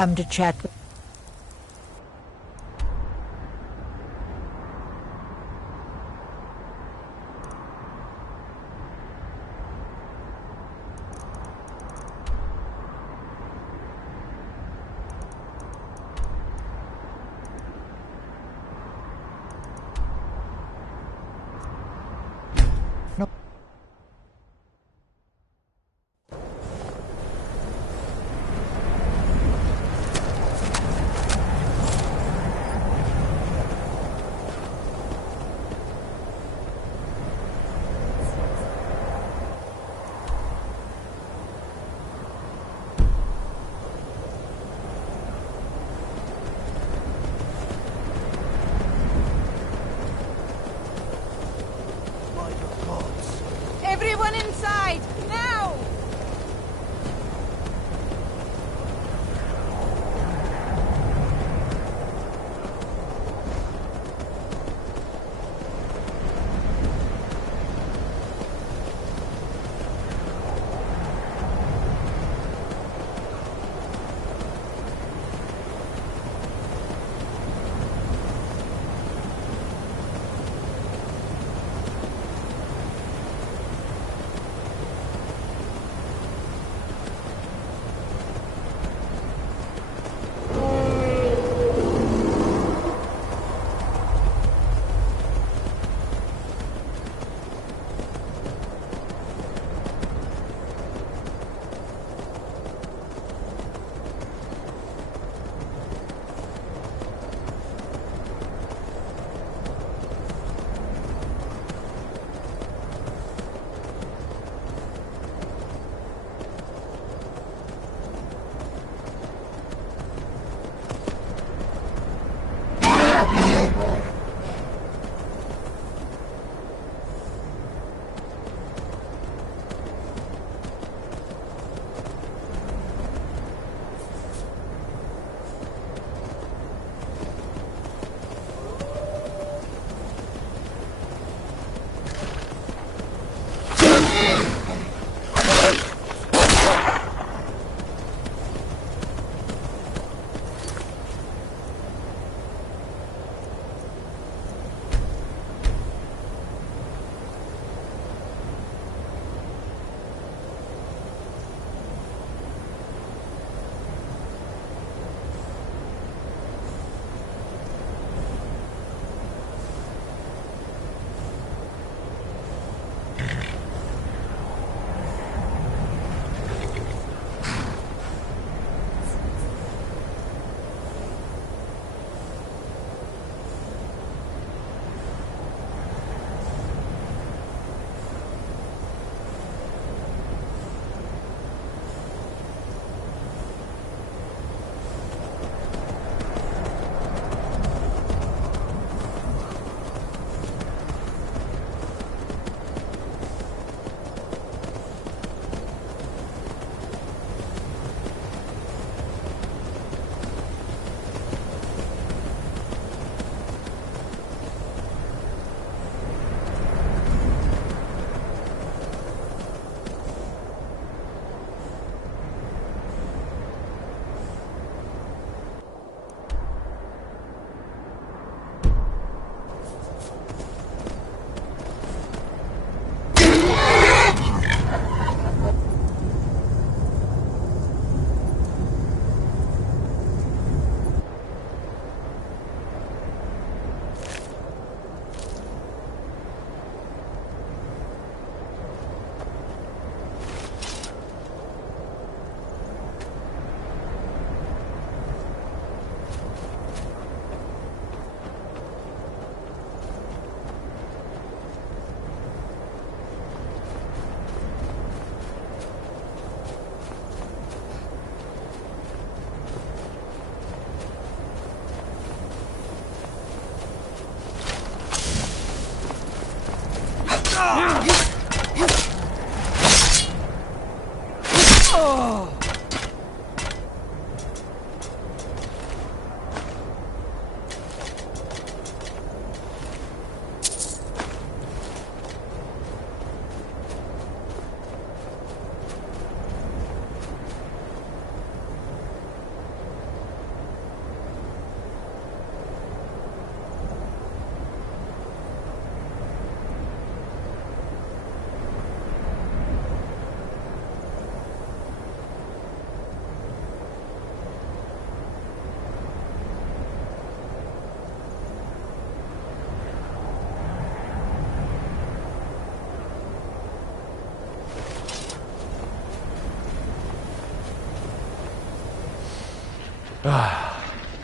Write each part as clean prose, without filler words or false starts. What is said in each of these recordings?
come to chat with... Everyone inside! Now!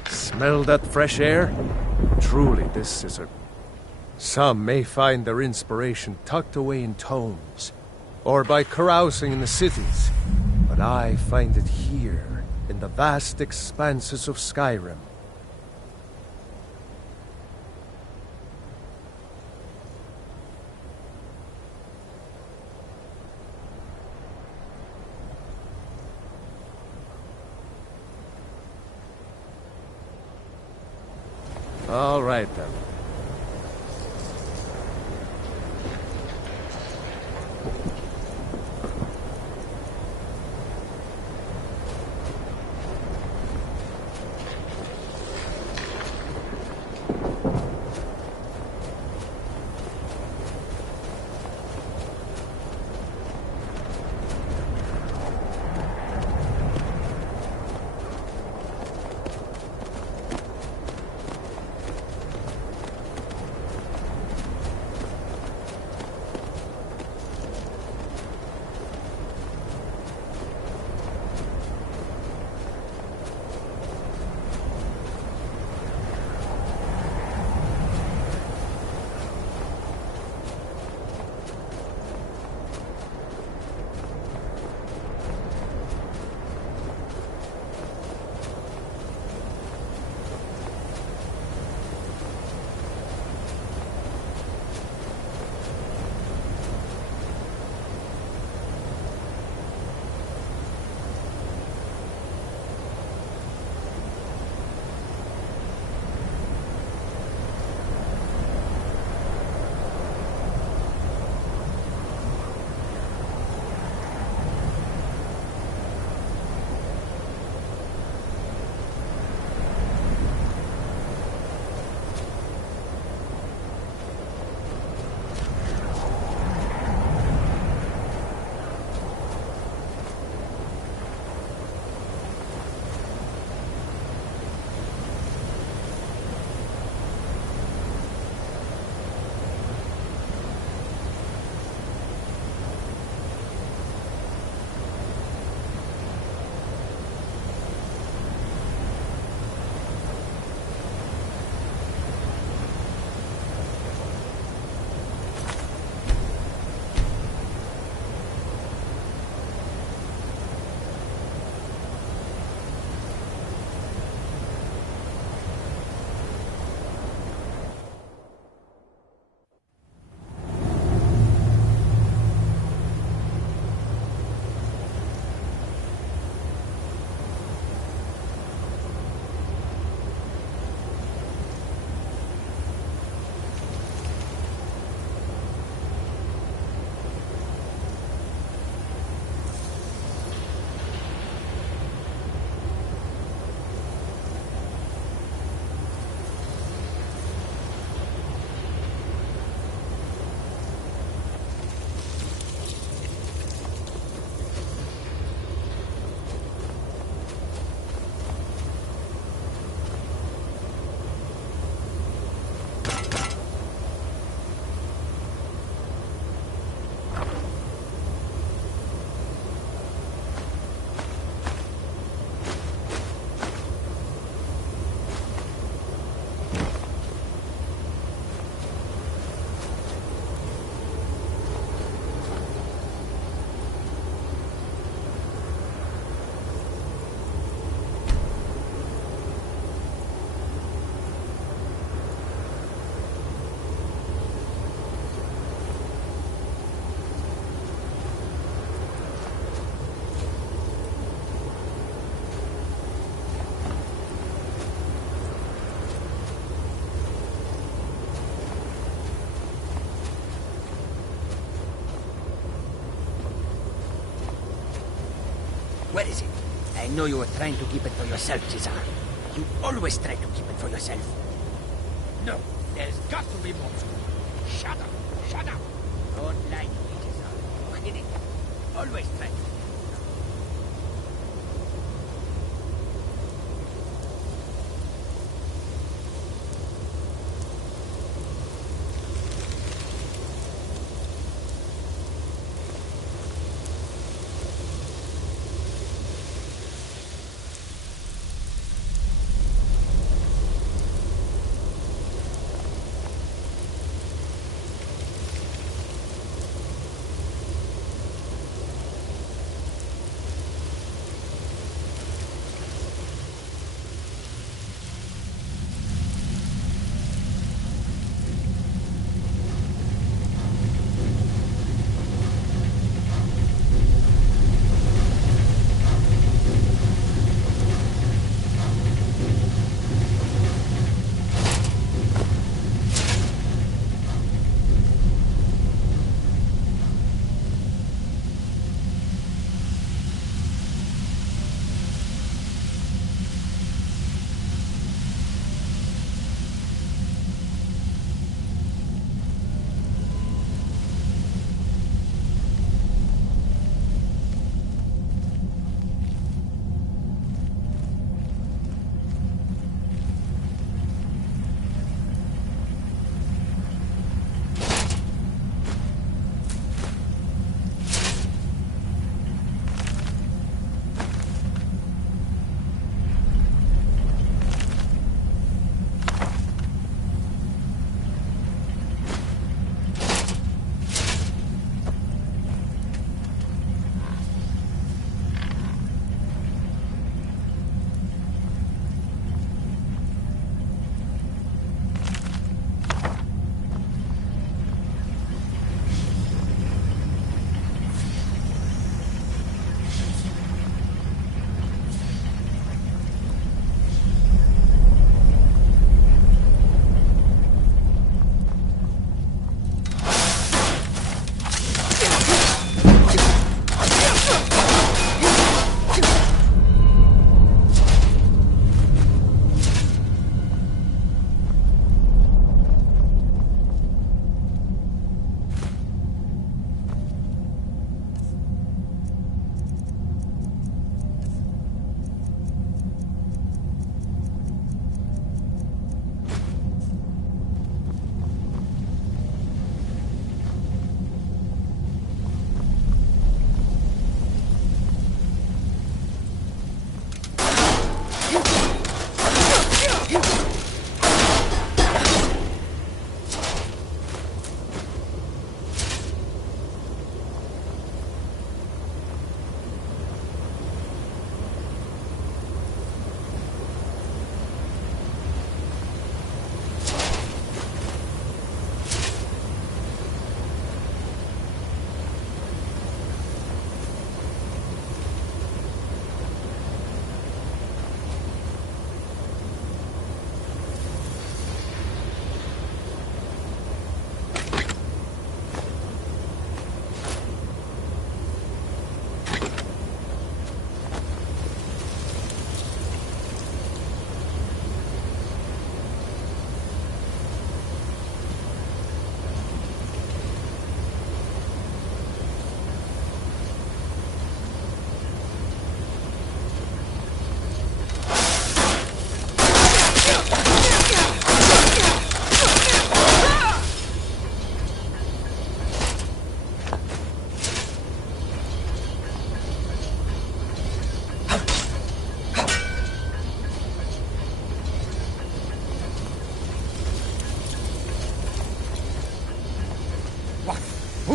Smell that fresh air? Truly, this is a... Some may find their inspiration tucked away in tomes, or by carousing in the cities, but I find it here, in the vast expanses of Skyrim. All right, then. Where is it? I know you were trying to keep it for yourself, Cesar. You always try to keep it for yourself. No, there's got to be more. Shut up! Shut up! Don't lie to me, Cesar. You hid it. Always try to.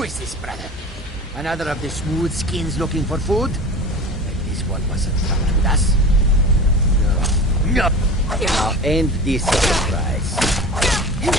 Who is this, brother? Another of the smooth skins looking for food? This one wasn't trapped with us. No. Now end this surprise. No.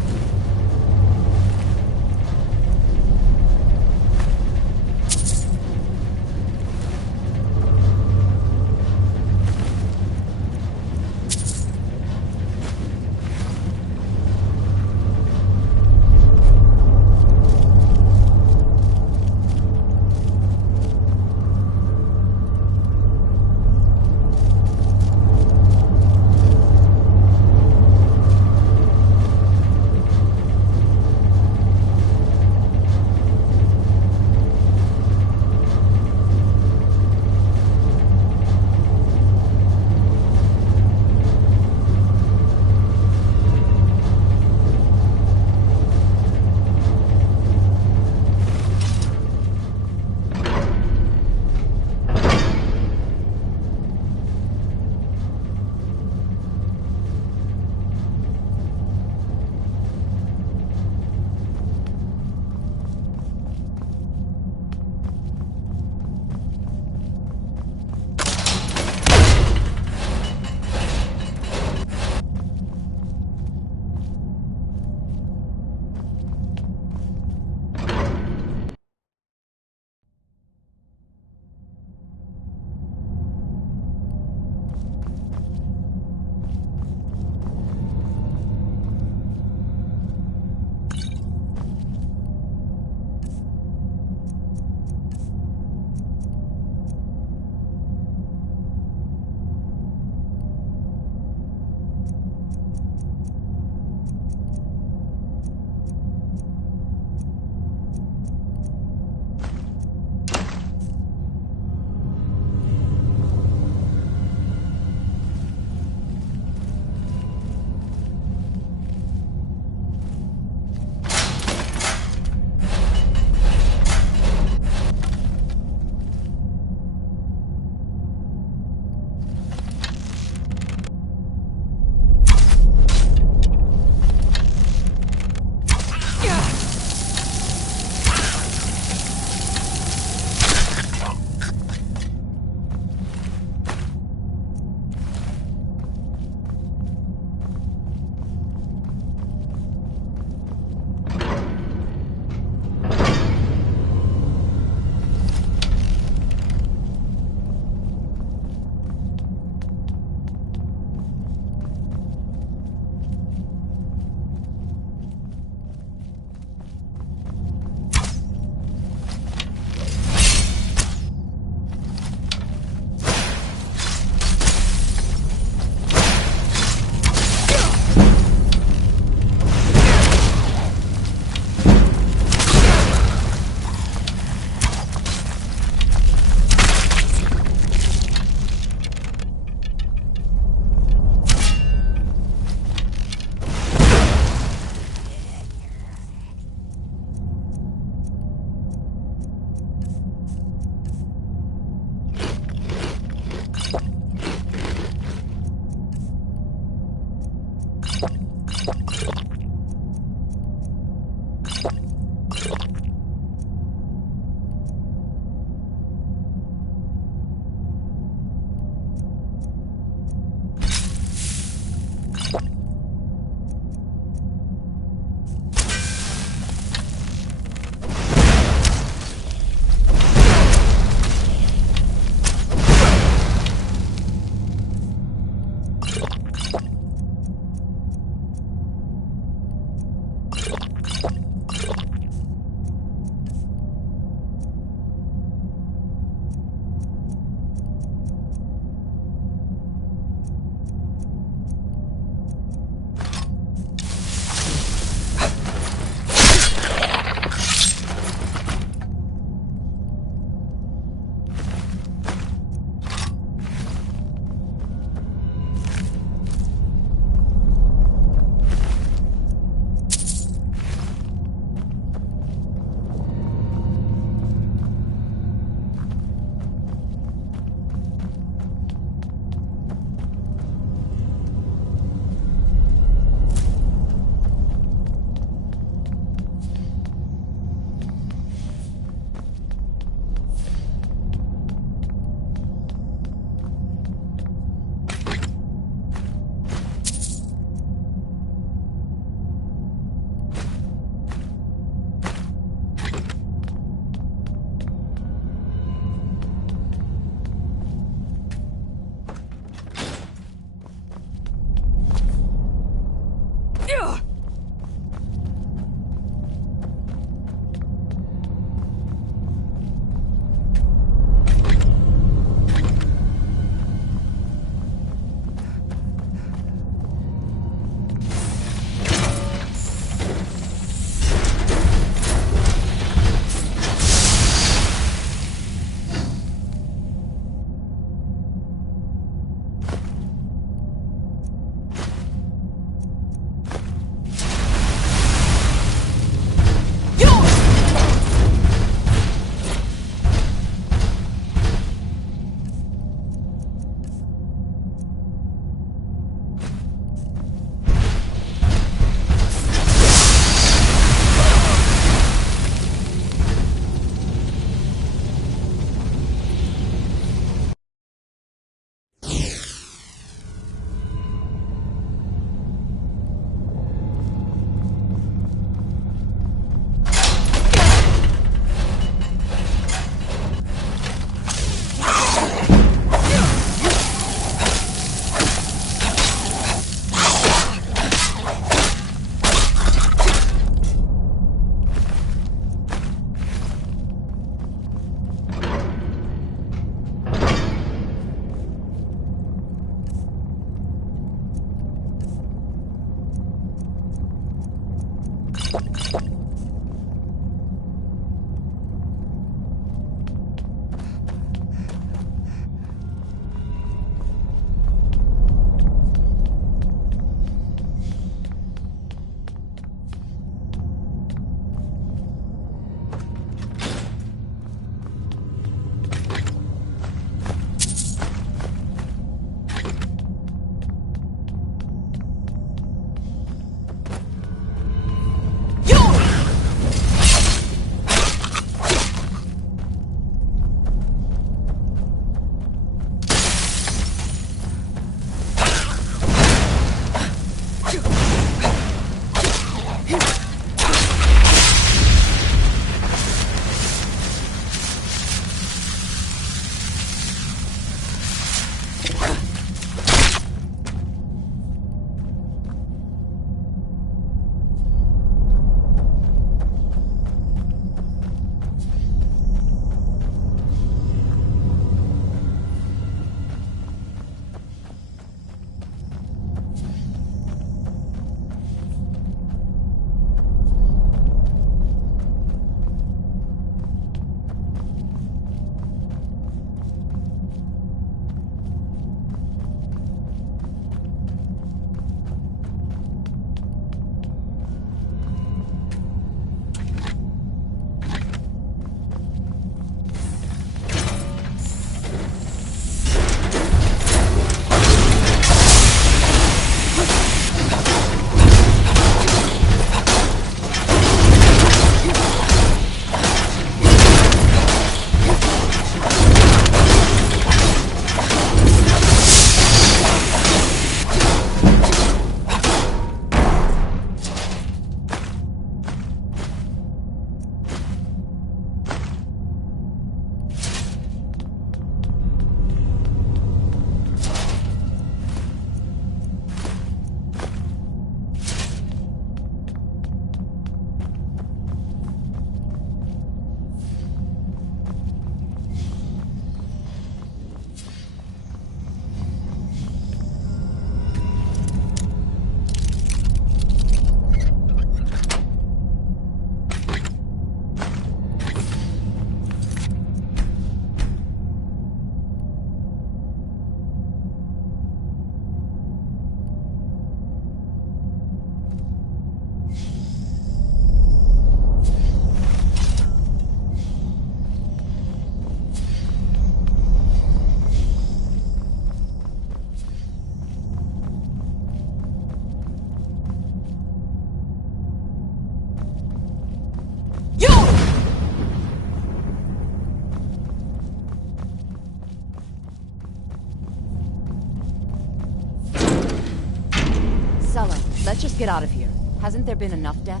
let's just get out of here. Hasn't there been enough death?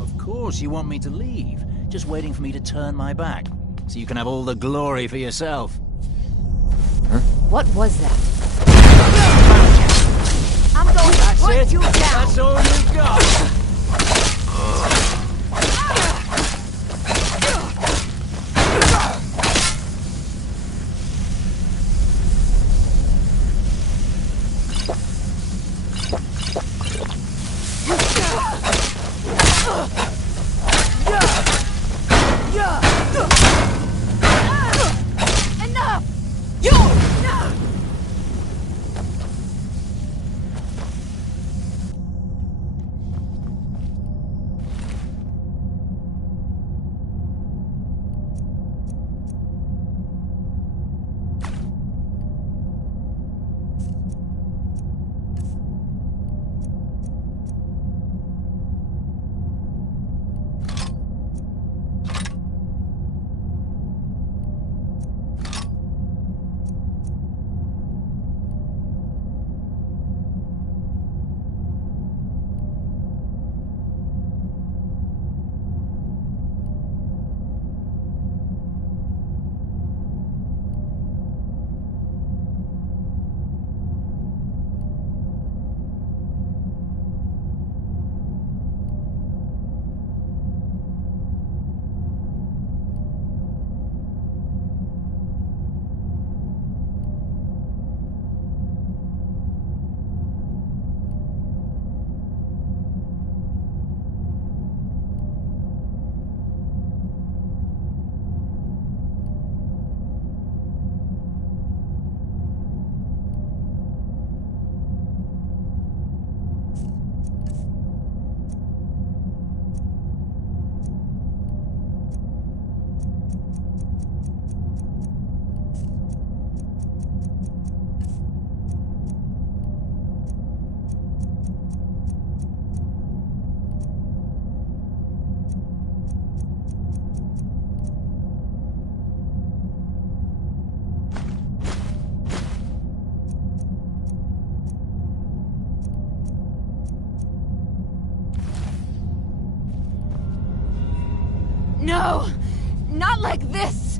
Of course you want me to leave. Just waiting for me to turn my back. So you can have all the glory for yourself. What was that? I'm going to put you down! That's all you've got! Enough! No! Not like this!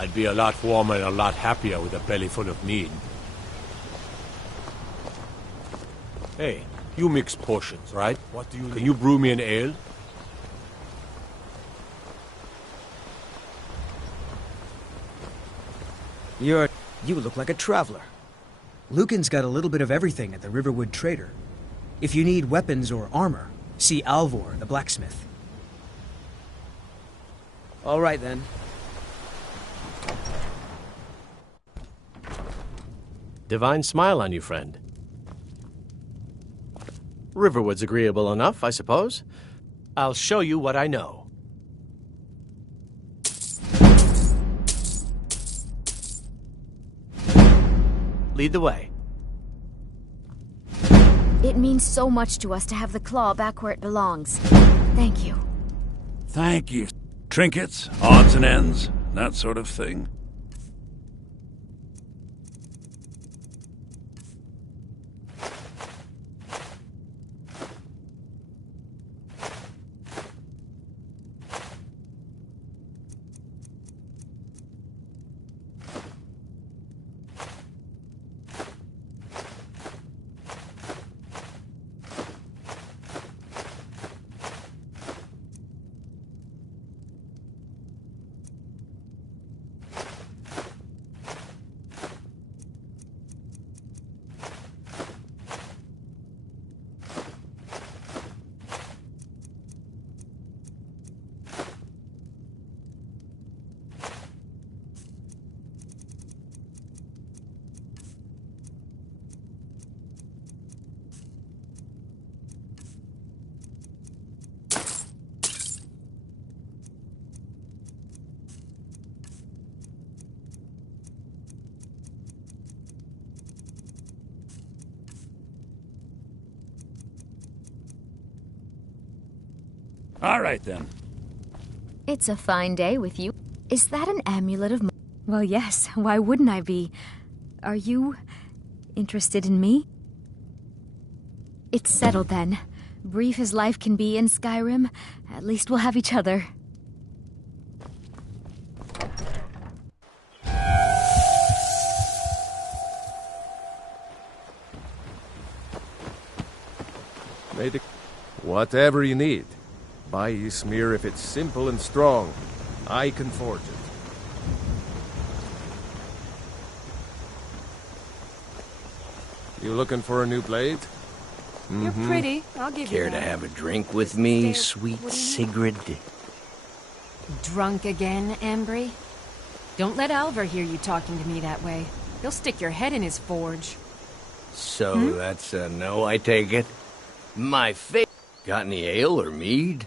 I'd be a lot warmer and a lot happier with a belly full of mead. Hey, you mix potions, right? What do you Can you brew me an ale? You look like a traveler. Lucan's got a little bit of everything at the Riverwood Trader. If you need weapons or armor, see Alvor, the blacksmith. All right, then. Divine smile on you, friend. Riverwood's agreeable enough, I suppose. I'll show you what I know. Lead the way. It means so much to us to have the claw back where it belongs. Thank you. Thank you. Trinkets, odds and ends, that sort of thing. All right, then. It's a fine day with you. Is that an amulet of... Well, yes. Why wouldn't I be? Are you... interested in me? It's settled, then. Brief as life can be in Skyrim, at least we'll have each other. Whatever you need. Buy Ysmir if it's simple and strong. I can forge it. You looking for a new blade? You're pretty. I'll give you Care that. to have a drink with me, sweet Sigrid? Drunk again, Embry? Don't let Alvar hear you talking to me that way. He'll stick your head in his forge. So that's a no, I take it? My face. Got any ale or mead?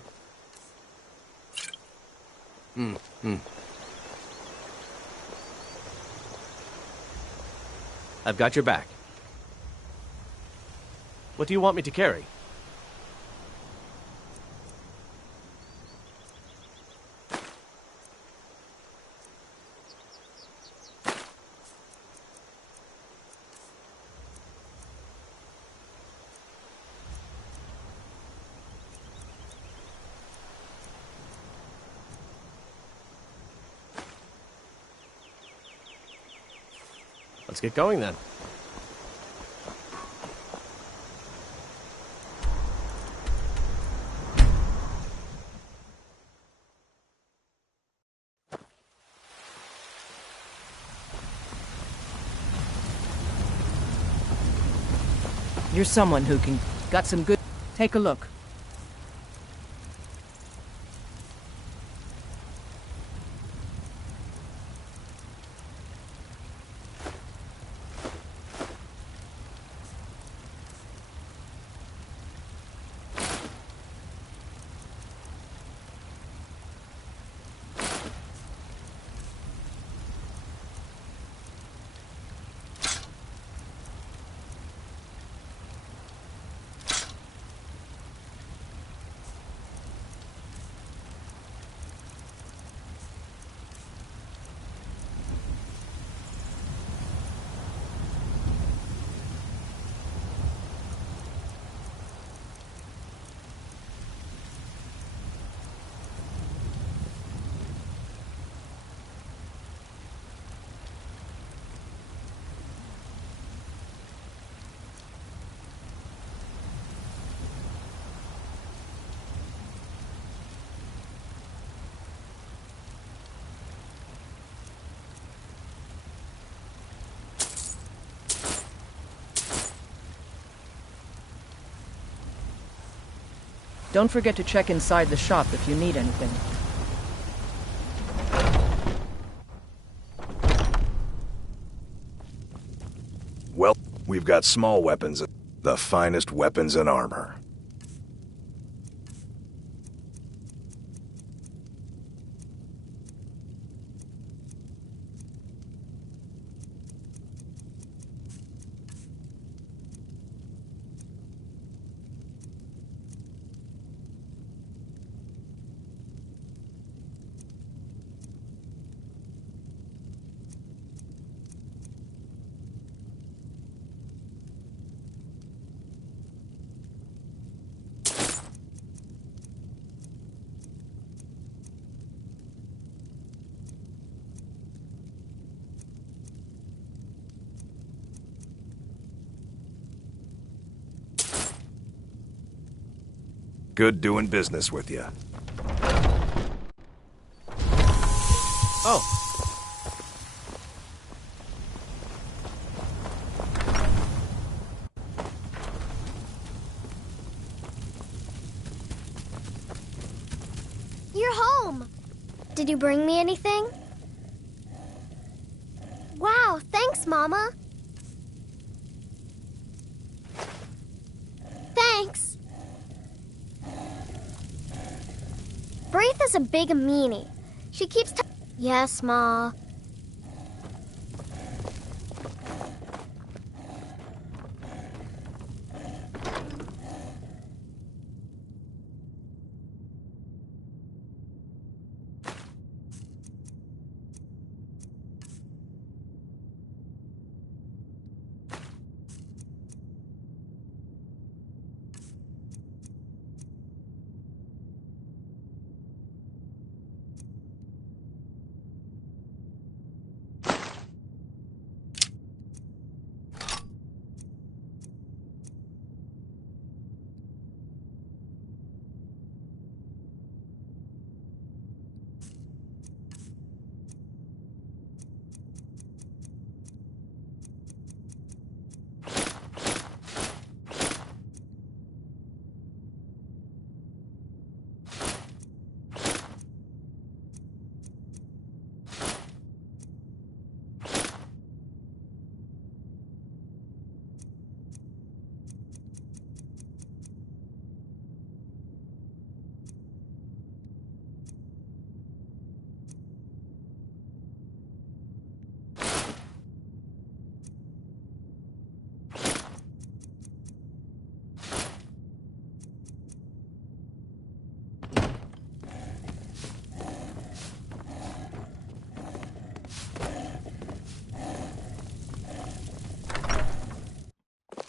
I've got your back. What do you want me to carry? Let's get going then. You're someone who can... Got some good... Take a look. Don't forget to check inside the shop if you need anything. Well, we've got small weapons, the finest weapons and armor. Good doing business with you. Oh. You're home! Did you bring me anything? Wow, thanks, Mama. Thanks. Braith is a big meanie. She keeps Yes, Ma.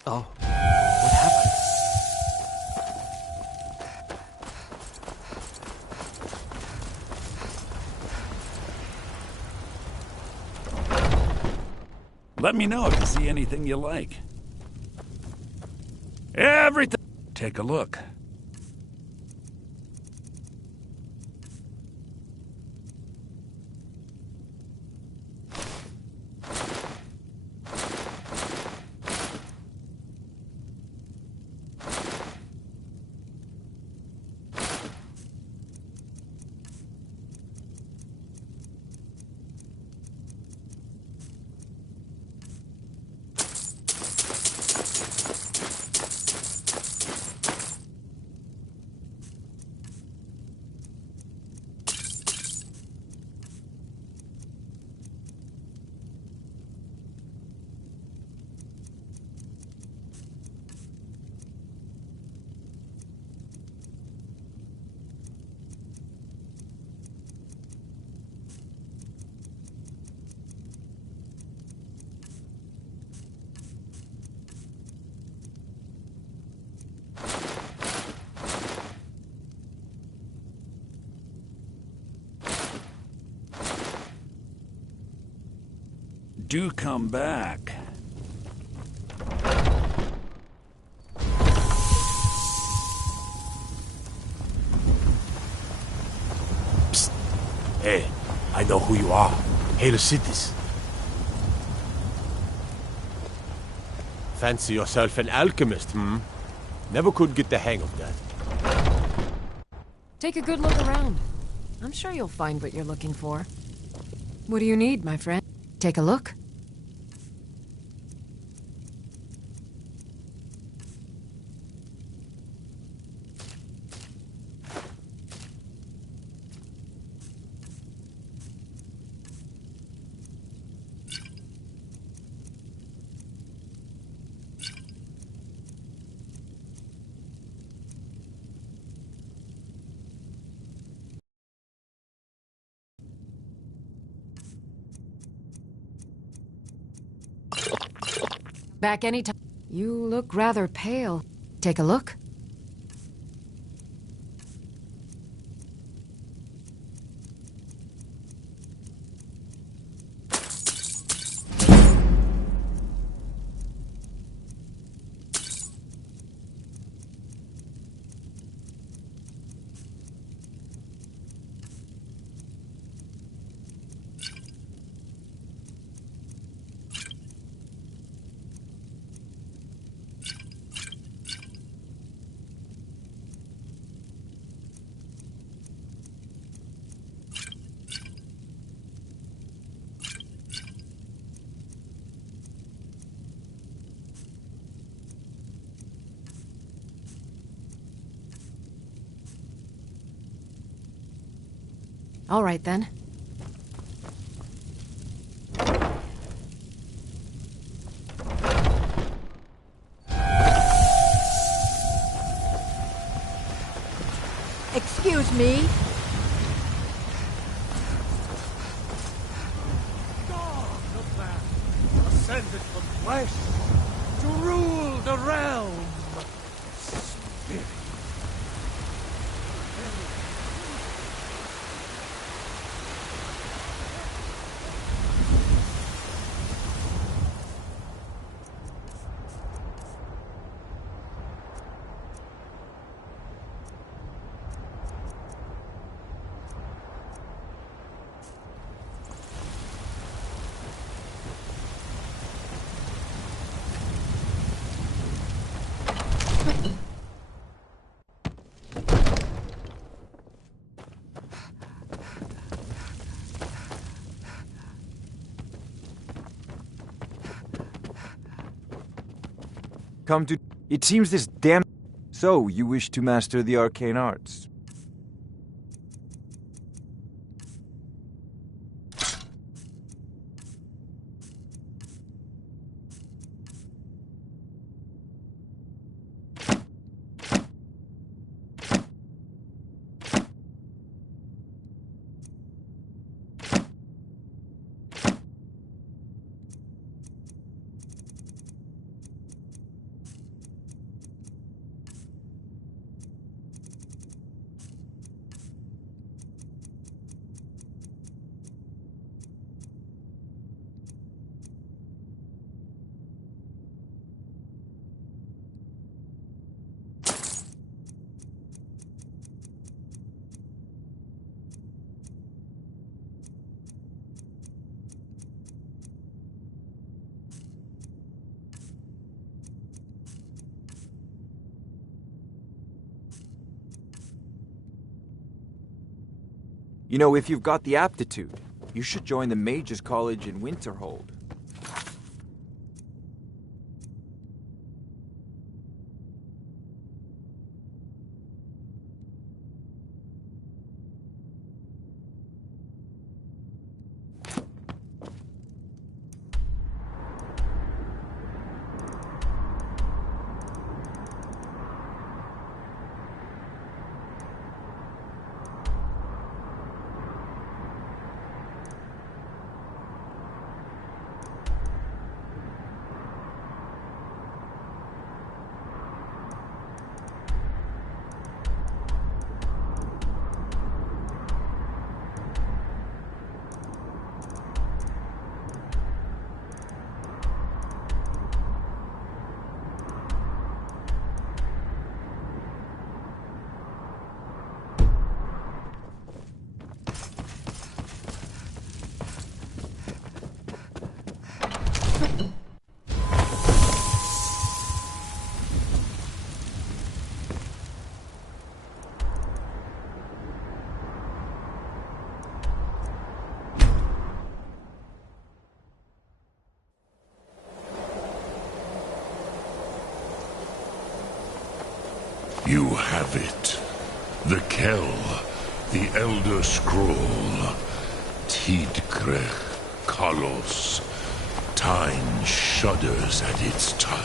Oh, what happened? Let me know if you see anything you like. Everything. Take a look. Do come back. Psst. Hey, I know who you are. Hail Cities. Fancy yourself an alchemist, hmm? Never could get the hang of that. Take a good look around. I'm sure you'll find what you're looking for. What do you need, my friend? Take a look. Back anytime. You look rather pale. Take a look. All right, then. Excuse me? God of man, ascended from flesh to rule the realm. Spirit. Come to... It seems this damn... So, you wish to master the arcane arts? You know, if you've got the aptitude, you should join the Mages College in Winterhold. You have it. The Kell, the Elder Scroll. Tidkrech Kalos. Time shudders at its touch.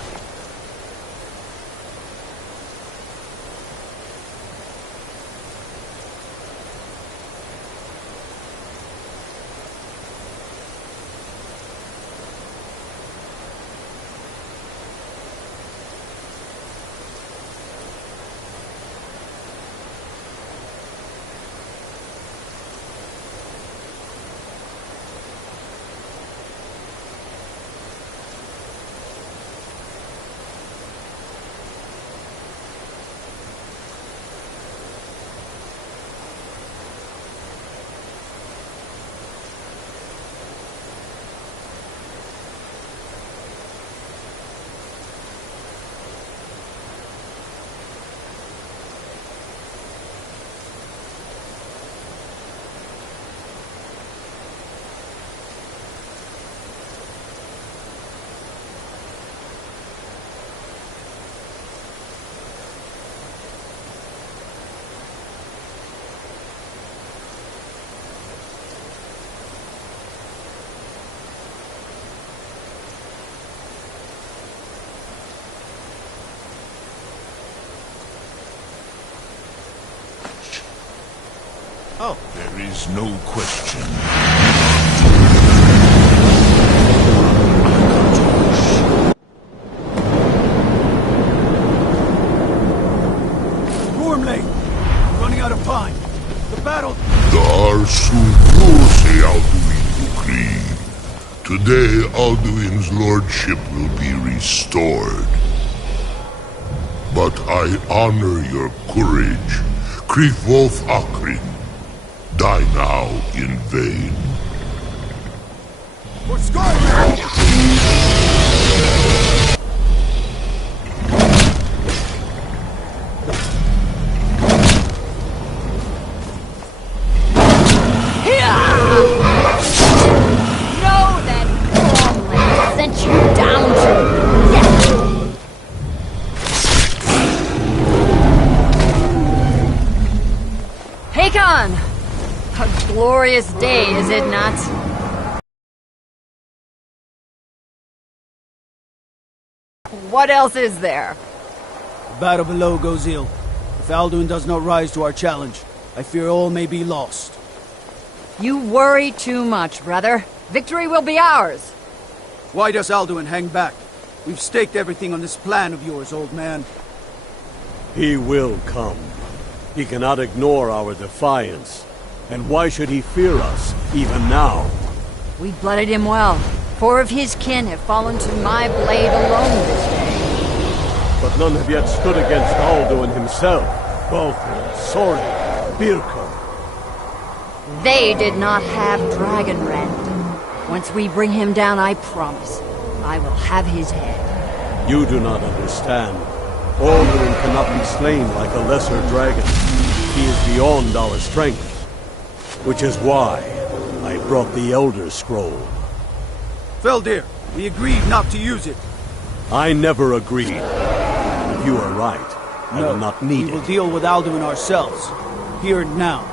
Oh. There is no question. Gormley! Running out of time. The battle... Dar Suprose Alduin Ukri. Today Alduin's lordship will be restored. But I honor your courage. Krifwolf Akrin. Die now in vain. For Skyrim! Know that Gormley sent you down to death. Hakon! A glorious day, is it not? What else is there? The battle below goes ill. If Alduin does not rise to our challenge, I fear all may be lost. You worry too much, brother. Victory will be ours. Why does Alduin hang back? We've staked everything on this plan of yours, old man. He will come. He cannot ignore our defiance. And why should he fear us, even now? We blooded him well. 4 of his kin have fallen to my blade alone this day. But none have yet stood against Alduin himself. Balthor, Sori, Birko. They did not have Dragonrend. Once we bring him down, I promise, I will have his head. You do not understand. Alduin cannot be slain like a lesser dragon. He is beyond our strength. Which is why I brought the Elder Scroll. Feldir, we agreed not to use it. I never agreed. If you are right, I will not need we will it. deal with Alduin ourselves. Here and now.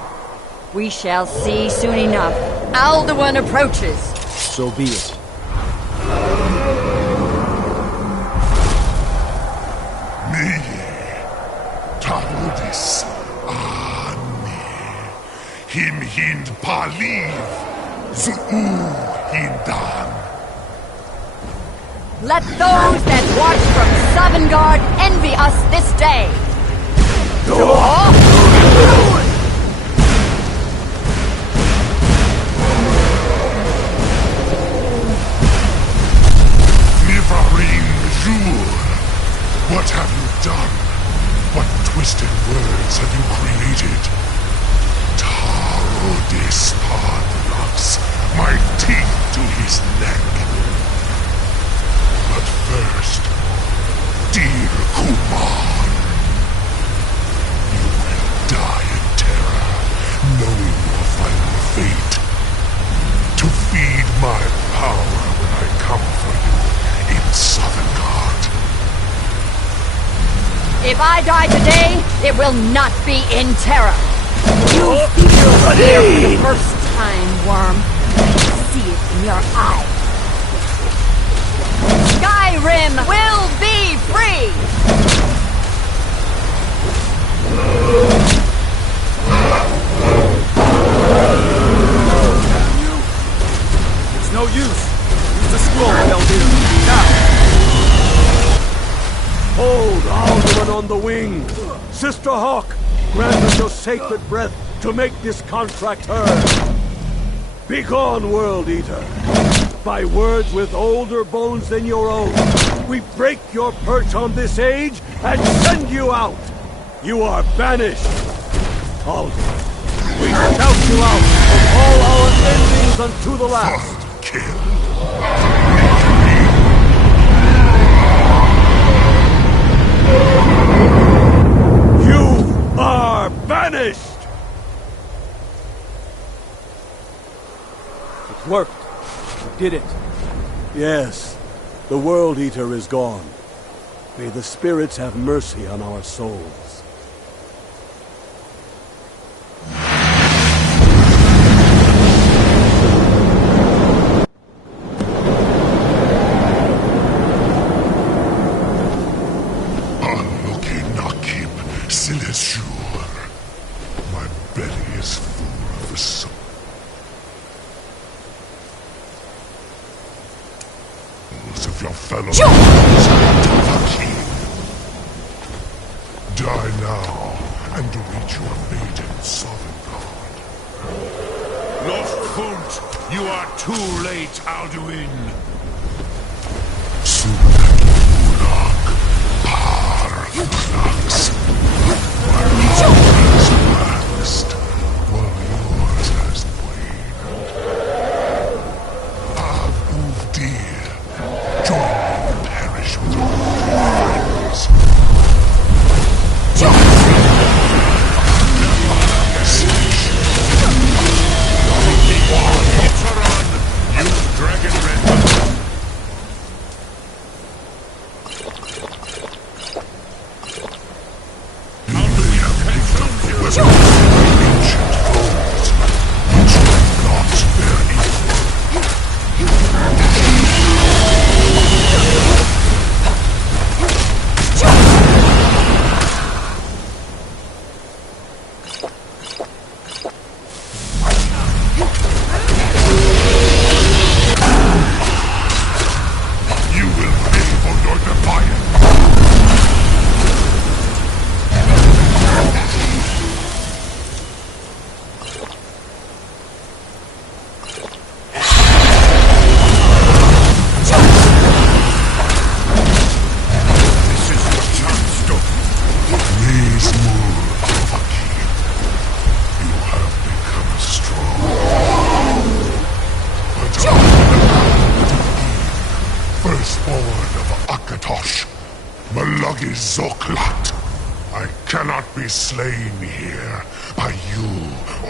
We shall see soon enough. Alduin approaches. So be it. Tarudis Him hind paliv, zuu hindan. Let those that watch from Sovngarde envy us this day. Nivarin Jur, what have you done? What twisted words have you created? Tarudis locks my teeth to his neck. But first, dear Kumar, you will die in terror, knowing your final fate. To feed my power when I come for you in Sovngarde. If I die today, it will not be in terror. You feel fear for the first time, worm. I see it in your eyes. Skyrim will be free! Damn you! It's no use. Use the scroll, Eldir. Now! Hold Alderman on the wing! Sister Hawk, grant us your sacred breath to make this contract heard. Begone, World Eater. By words with older bones than your own, we break your perch on this age and send you out. You are banished. Alderman, we shout you out from all our endings unto the last. You are banished! It worked. We did it. Yes. The World Eater is gone. May the spirits have mercy on our souls. My belly is full of the soul. Of your fellow die now and await your fate in Sovngarde. Lost Funt, you are too late, Alduin. I cannot be slain here by you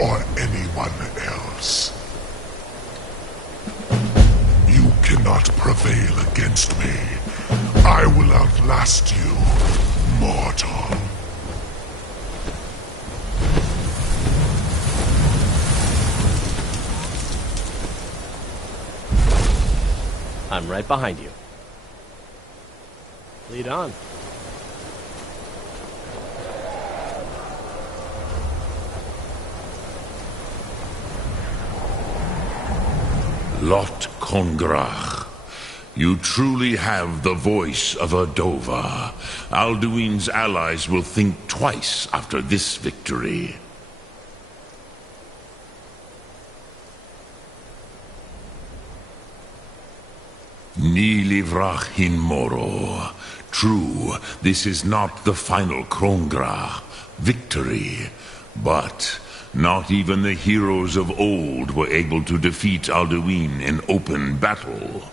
or anyone else. You cannot prevail against me. I will outlast you, mortal. I'm right behind you. Lead on. Lot Congrach, you truly have the voice of a Dova. Alduin's allies will think twice after this victory. Ni livrach hin moro. True, this is not the final Krongrach victory, but not even the heroes of old were able to defeat Alduin in open battle.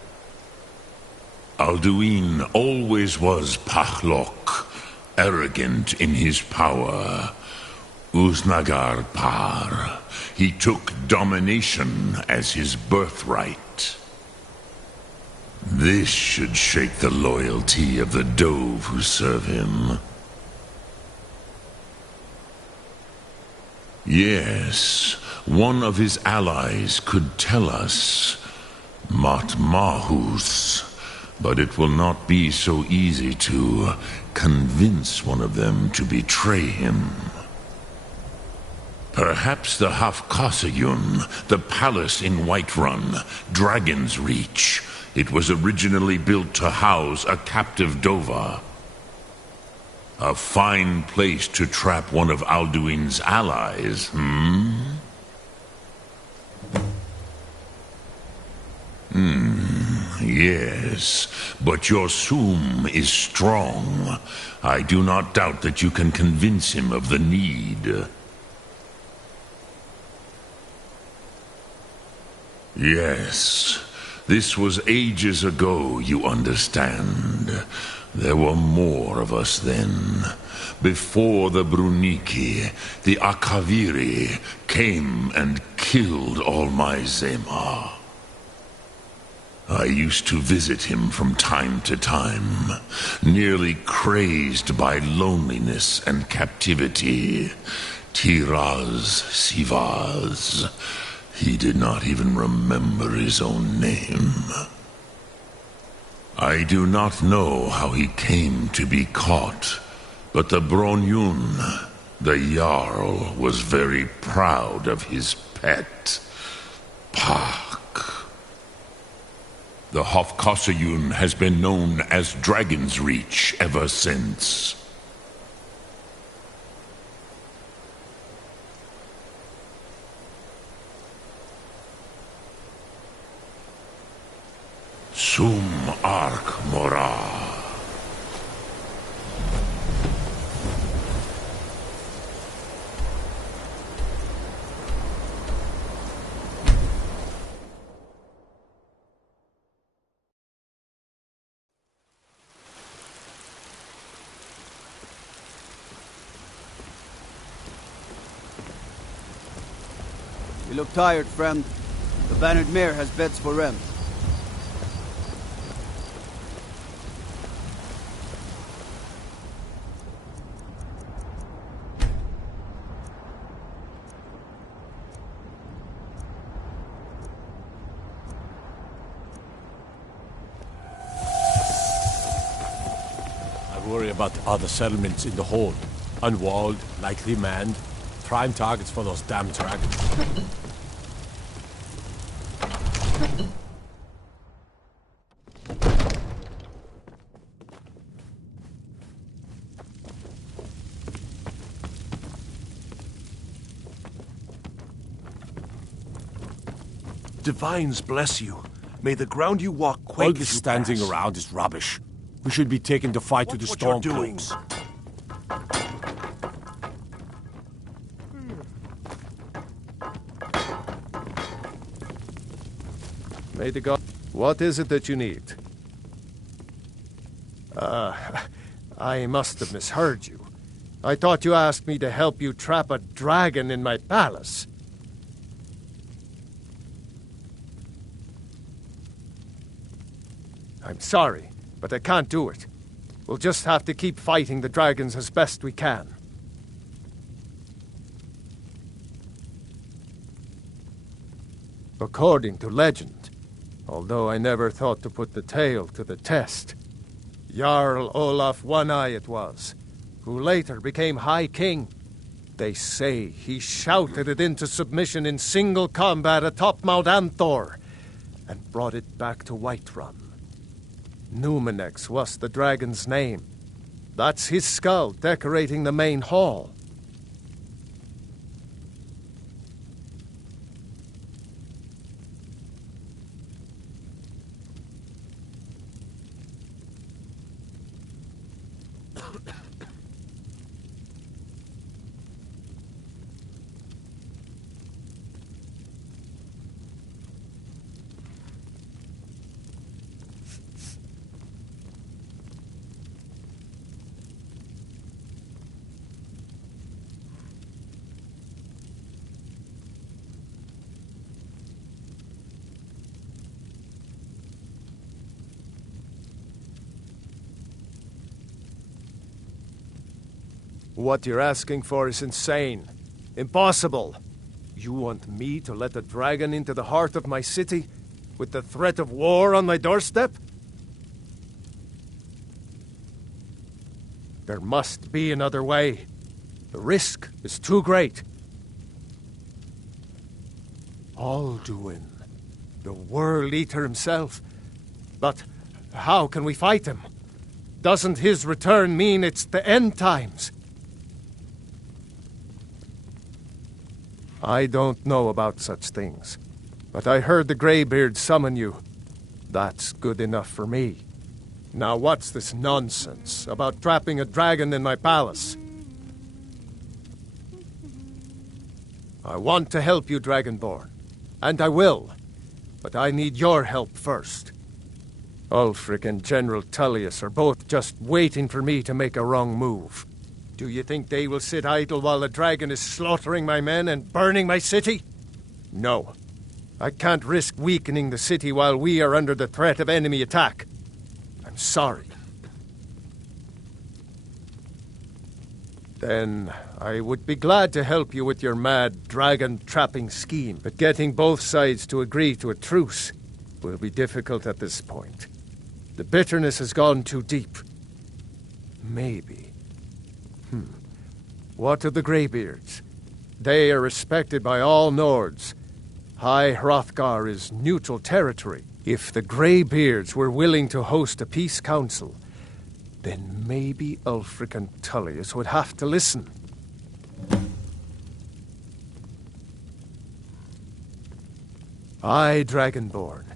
Alduin always was Pachlok, arrogant in his power. Uznagar Par. He took domination as his birthright. This should shake the loyalty of the Dove who serve him. Yes, one of his allies could tell us. Matmahus. But it will not be so easy to convince one of them to betray him. Perhaps the Hafkasayun, the palace in Whiterun, Dragon's Reach. It was originally built to house a captive Dova. A fine place to trap one of Alduin's allies, Yes, but your Soom is strong. I do not doubt that you can convince him of the need. Yes, this was ages ago, you understand. There were more of us then. Before the Bruniki, the Akaviri came and killed all my Zema. I used to visit him from time to time, nearly crazed by loneliness and captivity. Tiraz Sivaz. He did not even remember his own name. I do not know how he came to be caught, but the Bronyun, the Jarl, was very proud of his pet, Pak. The Hofkosayun has been known as Dragon's Reach ever since. Sum Ark Mora. You look tired, friend. The Bannered Mare has beds for rent. I worry about the other settlements in the hold. Unwalled, lightly manned. Prime targets for those damn dragons. Divines bless you. May the ground you walk quake. All this standing around is rubbish. We should be taking the fight to the Stormcloaks. May the god... What is it that you need? I must have misheard you. I thought you asked me to help you trap a dragon in my palace. I'm sorry, but I can't do it. We'll just have to keep fighting the dragons as best we can. According to legend, although I never thought to put the tale to the test, Jarl Olaf One-Eye it was, who later became High King. They say he shouted it into submission in single combat atop Mount Anthor, and brought it back to Whiterun. Numenex was the dragon's name. That's his skull decorating the main hall. What you're asking for is insane. Impossible. You want me to let a dragon into the heart of my city, with the threat of war on my doorstep? There must be another way. The risk is too great. Alduin, the World Eater himself. But how can we fight him? Doesn't his return mean it's the end times? I don't know about such things, but I heard the Greybeard summon you. That's good enough for me. Now what's this nonsense about trapping a dragon in my palace? I want to help you, Dragonborn, and I will, but I need your help first. Ulfric and General Tullius are both just waiting for me to make a wrong move. Do you think they will sit idle while the dragon is slaughtering my men and burning my city? No. I can't risk weakening the city while we are under the threat of enemy attack. I'm sorry. Then I would be glad to help you with your mad dragon-trapping scheme, but getting both sides to agree to a truce will be difficult at this point. The bitterness has gone too deep. Maybe. What of the Greybeards? They are respected by all Nords. High Hrothgar is neutral territory. If the Greybeards were willing to host a peace council, then maybe Ulfric and Tullius would have to listen. Aye, Dragonborn.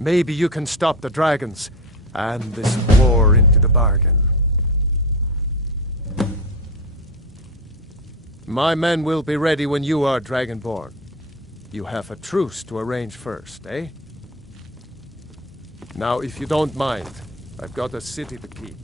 Maybe you can stop the dragons, and this war into the bargain. My men will be ready when you are, Dragonborn. You have a truce to arrange first, eh? Now, if you don't mind, I've got a city to keep.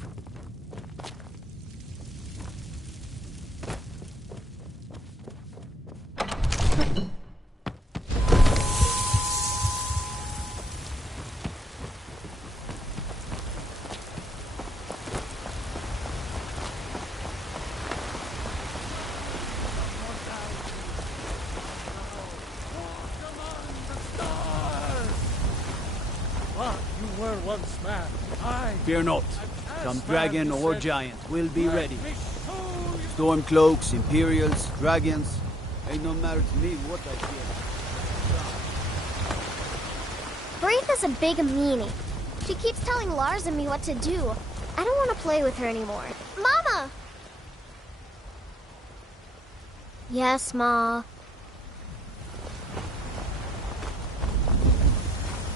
Fear not. Some dragon or giant will be ready. Stormcloaks, Imperials, dragons. Ain't no matter to me what I fear. Braith is a big meanie. She keeps telling Lars and me what to do. I don't want to play with her anymore. Mama! Yes, Ma.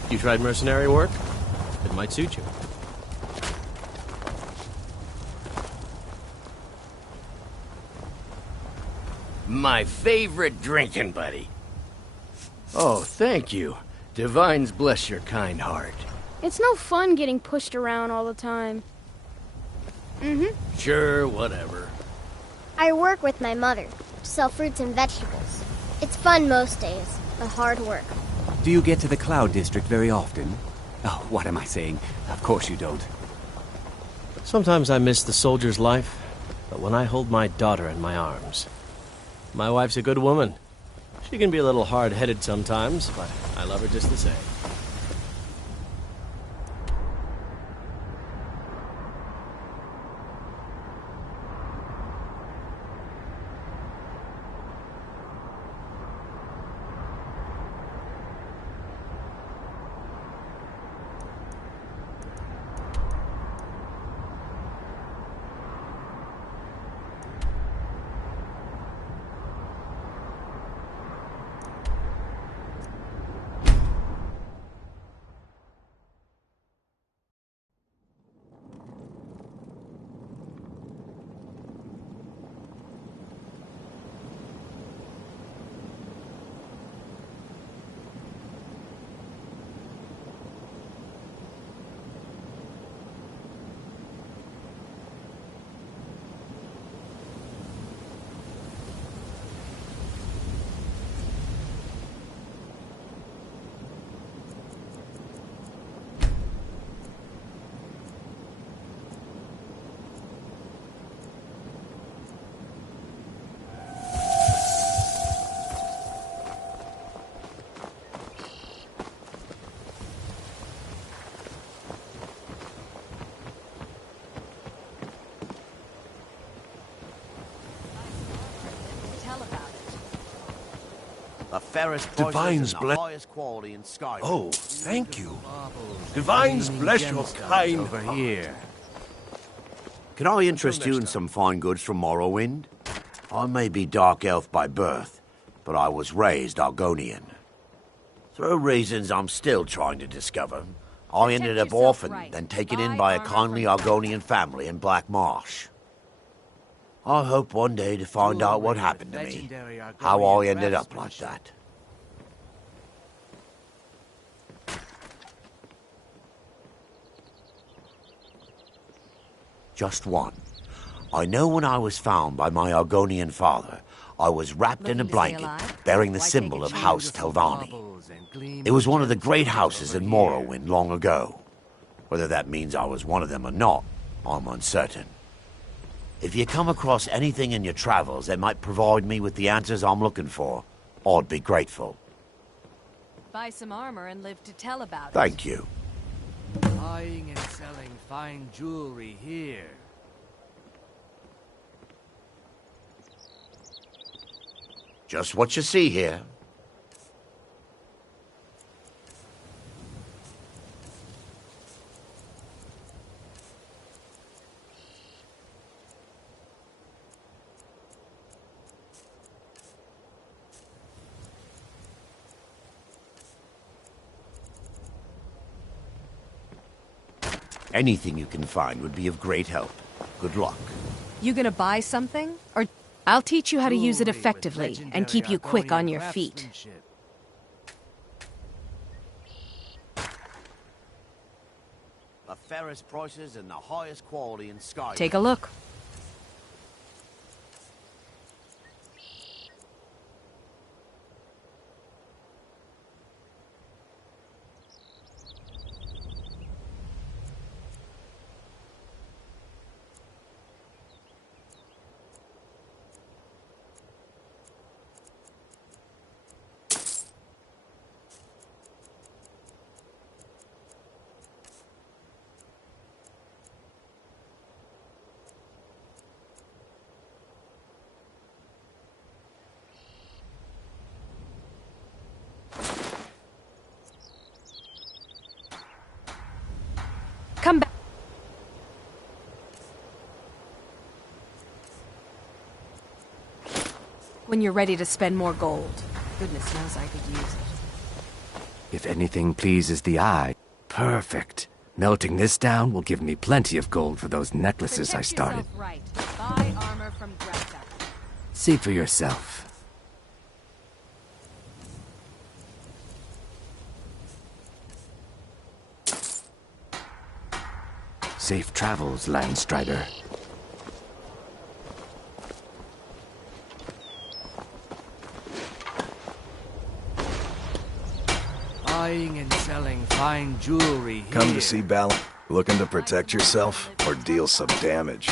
You tried mercenary work? It might suit you. My favorite drinking buddy. Oh, thank you. Divines bless your kind heart. It's no fun getting pushed around all the time. Sure, whatever. I work with my mother to sell fruits and vegetables. It's fun most days, but hard work. Do you get to the Cloud District very often? Oh, what am I saying? Of course you don't. Sometimes I miss the soldier's life, but when I hold my daughter in my arms... My wife's a good woman. She can be a little hard-headed sometimes, but I love her just the same. The fairest Divine's prices and the bless. highest quality in Skyrim. Oh, thank you. Divine's bless your kind over here. Can I interest you in some fine goods from Morrowind? I may be Dark Elf by birth, but I was raised Argonian. Through reasons I'm still trying to discover, I ended up orphaned, then taken in by a kindly Argonian family in Black Marsh. I hope one day to find out what happened to me, how I ended up like that. Just one. I know when I was found by my Argonian father, I was wrapped in a blanket bearing the symbol of House Telvanni. It was one of the great houses in Morrowind long ago. Whether that means I was one of them or not, I'm uncertain. If you come across anything in your travels that might provide me with the answers I'm looking for, I'd be grateful. Buy some armor and live to tell about it. Thank you. Buying and selling fine jewelry here. Just what you see here. Anything you can find would be of great help. Good luck. You gonna buy something? Or I'll teach you how to use it effectively and keep you quick on your feet. The fairest prices and the highest quality in Skyrim. Take a look. Come back. When you're ready to spend more gold. Goodness knows I could use it. If anything pleases the eye, perfect. Melting this down will give me plenty of gold for those necklaces I started. Right. Buy armor from Dresser. See for yourself. Safe travels, Landstrider. Buying and selling fine jewelry here. Come to see Balin? Looking to protect yourself or deal some damage?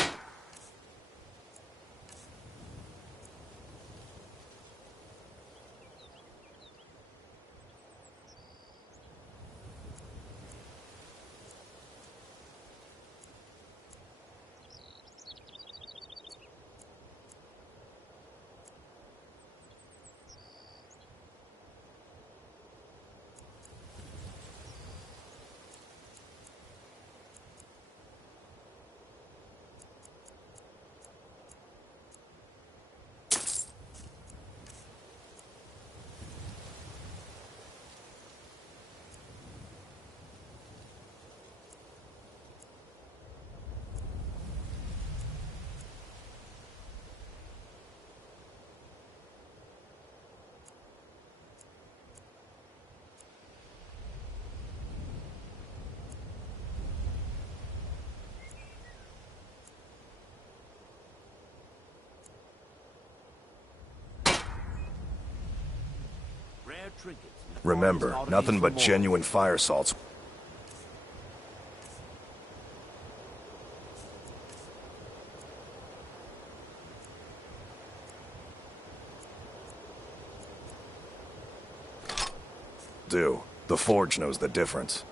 Remember, nothing but genuine fire salts. The Forge knows the difference.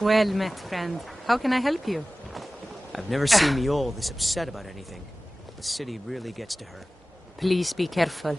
Well met, friend. How can I help you? I've never seen Mjol this upset about anything. The city really gets to her. Please be careful.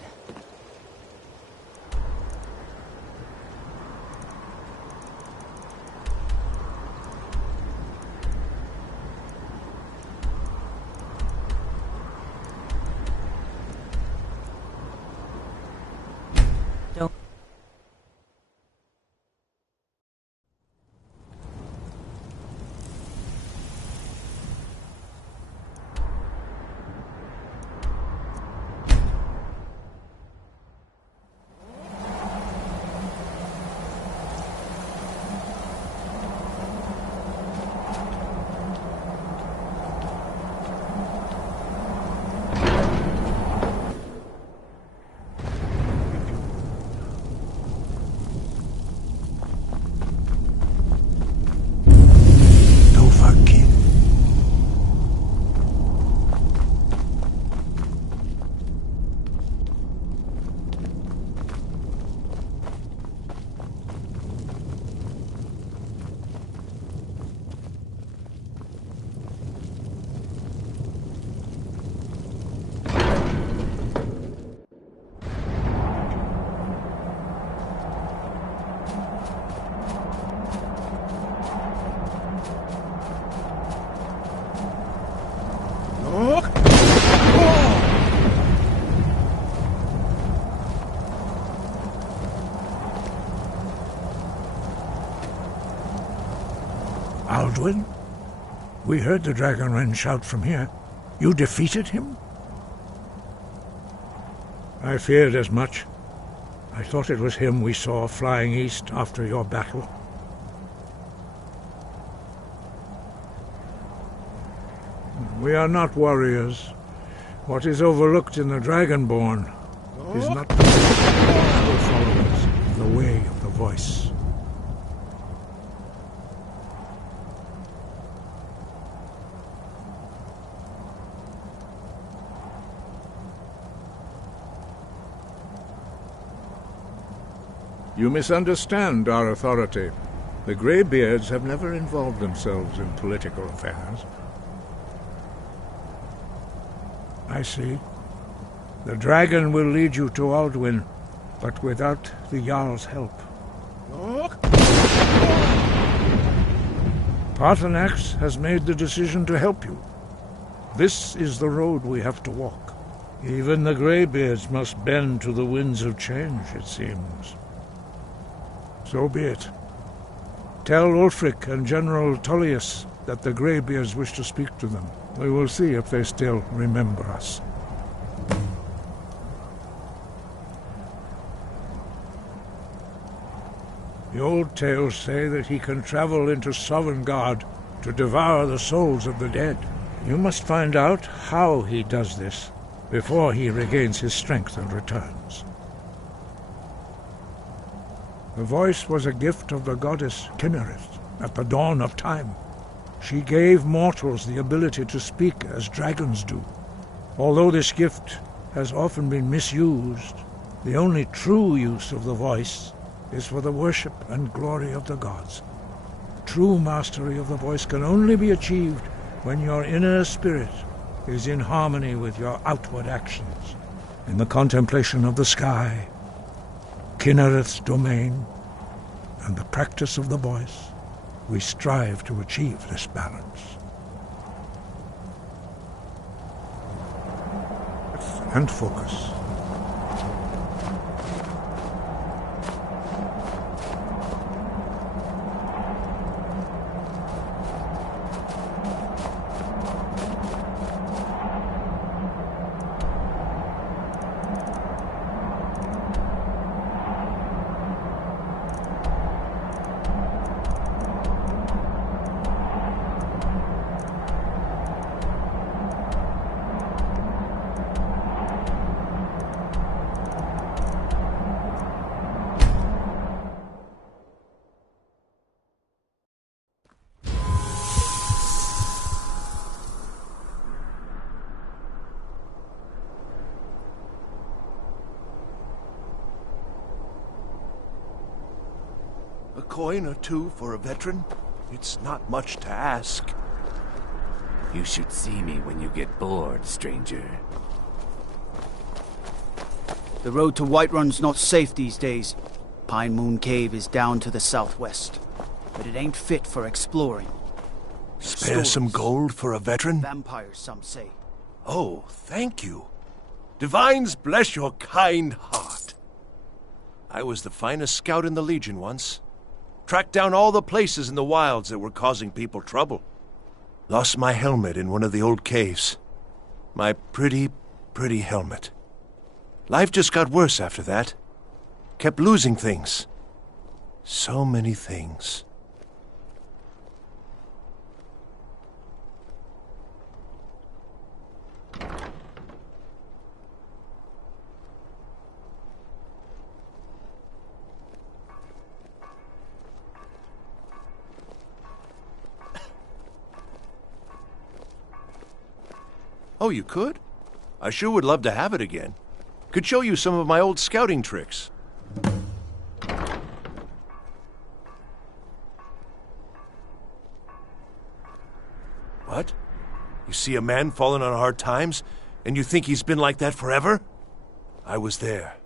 Alduin? We heard the Dragonren shout from here. You defeated him? I feared as much. I thought it was him we saw flying east after your battle. We are not warriors. What is overlooked in the Dragonborn is not the followers of the way of the voice. You misunderstand our authority. The Greybeards have never involved themselves in political affairs. I see. The dragon will lead you to Alduin, but without the Jarl's help. Paarthurnax has made the decision to help you. This is the road we have to walk. Even the Greybeards must bend to the winds of change, it seems. So be it. Tell Ulfric and General Tullius that the Greybeards wish to speak to them. We will see if they still remember us. The old tales say that he can travel into Sovngarde to devour the souls of the dead. You must find out how he does this before he regains his strength and returns. The voice was a gift of the goddess Kynareth at the dawn of time. She gave mortals the ability to speak as dragons do. Although this gift has often been misused, the only true use of the voice is for the worship and glory of the gods. True mastery of the voice can only be achieved when your inner spirit is in harmony with your outward actions. In the contemplation of the sky, Kynareth's domain, and the practice of the voice, we strive to achieve this balance. And focus. A coin or two for a veteran? It's not much to ask. You should see me when you get bored, stranger. The road to Whiterun's not safe these days. Pine Moon Cave is down to the southwest, but it ain't fit for exploring. Spare some gold for a veteran? Vampires, some say. Oh, thank you. Divines bless your kind heart. I was the finest scout in the Legion once. Tracked down all the places in the wilds that were causing people trouble. Lost my helmet in one of the old caves. My pretty, pretty helmet. Life just got worse after that. Kept losing things. So many things. Oh, you could? I sure would love to have it again. Could show you some of my old scouting tricks. What? You see a man falling on hard times, and you think he's been like that forever? I was there.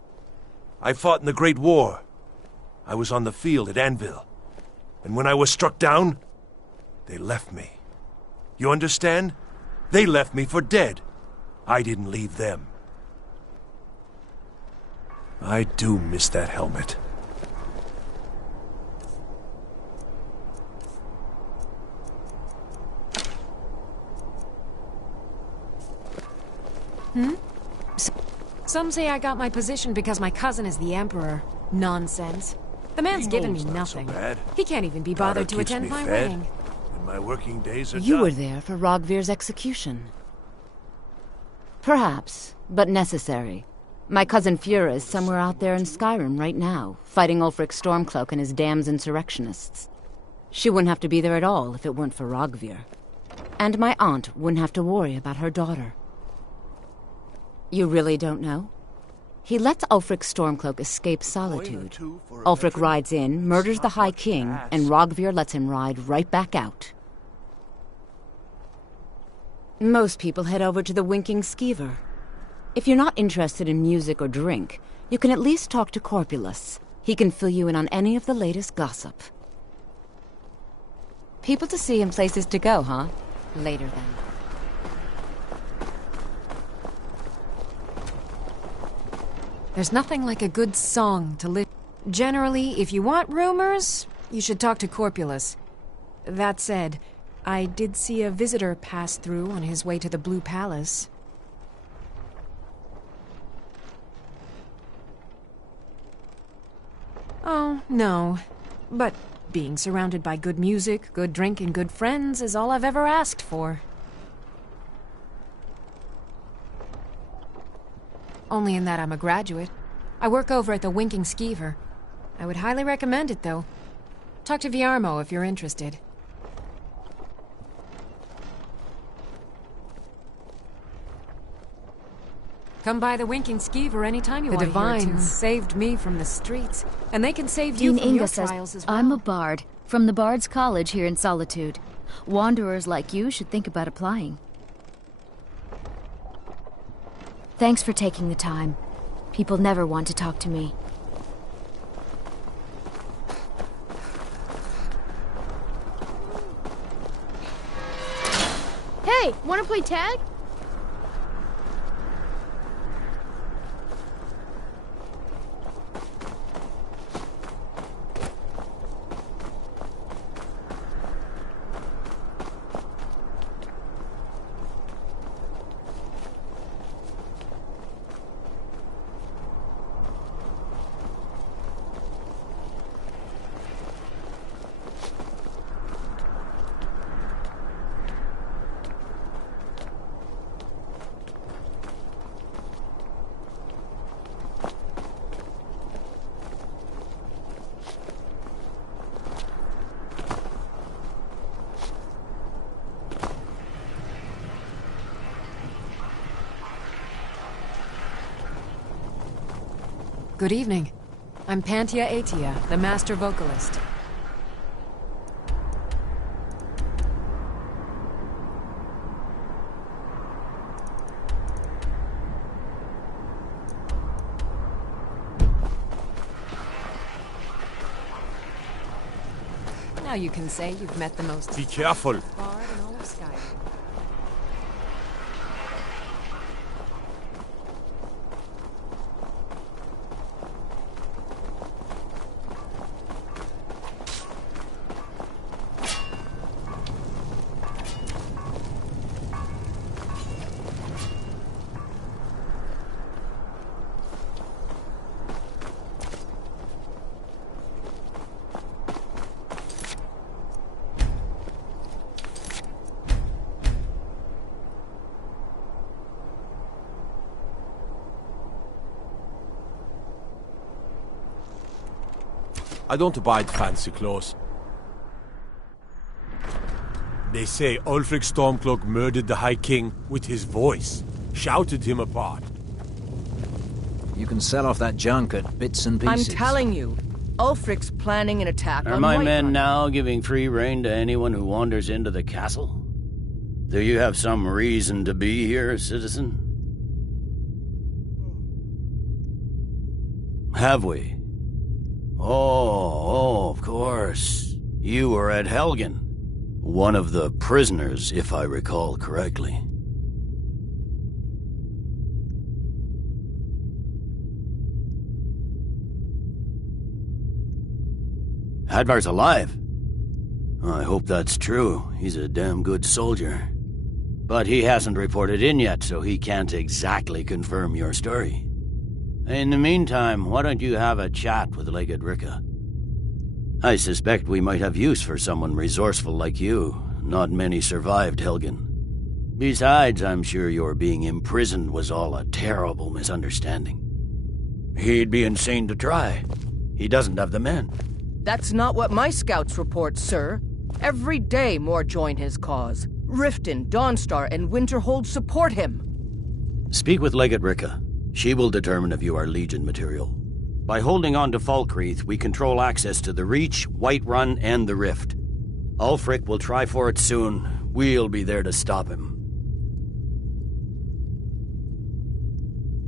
I fought in the Great War. I was on the field at Anvil. And when I was struck down, they left me. You understand? They left me for dead. I didn't leave them. I do miss that helmet. Some say I got my position because my cousin is the Emperor. Nonsense. The man's given me nothing. He can't even be bothered to attend my wedding. My working days are You done. were there for Rogvir's execution. Perhaps, but necessary. My cousin Fura is somewhere out there in Skyrim right now, fighting Ulfric Stormcloak and his damned insurrectionists. She wouldn't have to be there at all if it weren't for Rogvir. And my aunt wouldn't have to worry about her daughter. You really don't know? He lets Ulfric Stormcloak escape solitude. Ulfric rides in, murders the High King, and Rogvir lets him ride right back out. Most people head over to the Winking Skeever. If you're not interested in music or drink, you can at least talk to Corpulus. He can fill you in on any of the latest gossip. People to see and places to go, huh? Later then. There's nothing like a good song to live. Generally, if you want rumors, you should talk to Corpulus. That said, I did see a visitor pass through on his way to the Blue Palace. Oh, no. But being surrounded by good music, good drink, and good friends is all I've ever asked for. Only in that I'm a graduate. I work over at the Winking Skeever. I would highly recommend it, though. Talk to Viarmo if you're interested. Come by the Winking Skeever anytime you want to hear a tune. The Divines saved me from the streets, and they can save you from your trials as well. I'm a bard, from the Bard's College here in Solitude. Wanderers like you should think about applying. Thanks for taking the time. People never want to talk to me. Hey, wanna play tag? Good evening. I'm Pantia Atia, the master vocalist. Now you can say you've met the most... Be careful. ...bard in all of Skyrim. I don't buy fancy clothes. They say Ulfric Stormcloak murdered the High King with his voice, shouted him apart. You can sell off that junk at bits and pieces. I'm telling you, Ulfric's planning an attack Are on my Whiterun. men now giving free rein to anyone who wanders into the castle? Do you have some reason to be here, citizen? Have we? Oh, of course. You were at Helgen. One of the prisoners, if I recall correctly. Hadvar's alive. I hope that's true. He's a damn good soldier. But he hasn't reported in yet, so he can't exactly confirm your story. In the meantime, why don't you have a chat with Legate Ricka? I suspect we might have use for someone resourceful like you. Not many survived Helgen. Besides, I'm sure your being imprisoned was all a terrible misunderstanding. He'd be insane to try. He doesn't have the men. That's not what my scouts report, sir. Every day more join his cause. Riften, Dawnstar, and Winterhold support him. Speak with Legate Ricka. She will determine if you are Legion material. By holding on to Falkreath, we control access to the Reach, Whiterun, and the Rift. Ulfric will try for it soon. We'll be there to stop him.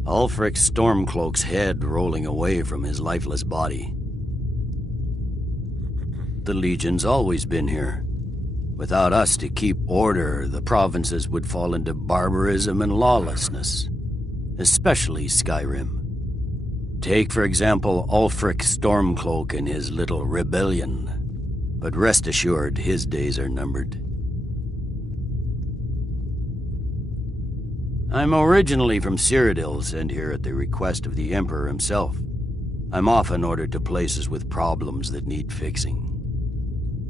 Ulfric Stormcloak's head rolling away from his lifeless body. The Legion's always been here. Without us to keep order, the provinces would fall into barbarism and lawlessness. Especially Skyrim. Take, for example, Ulfric Stormcloak and his little rebellion. But rest assured, his days are numbered. I'm originally from Cyrodiil, sent here at the request of the Emperor himself. I'm often ordered to places with problems that need fixing.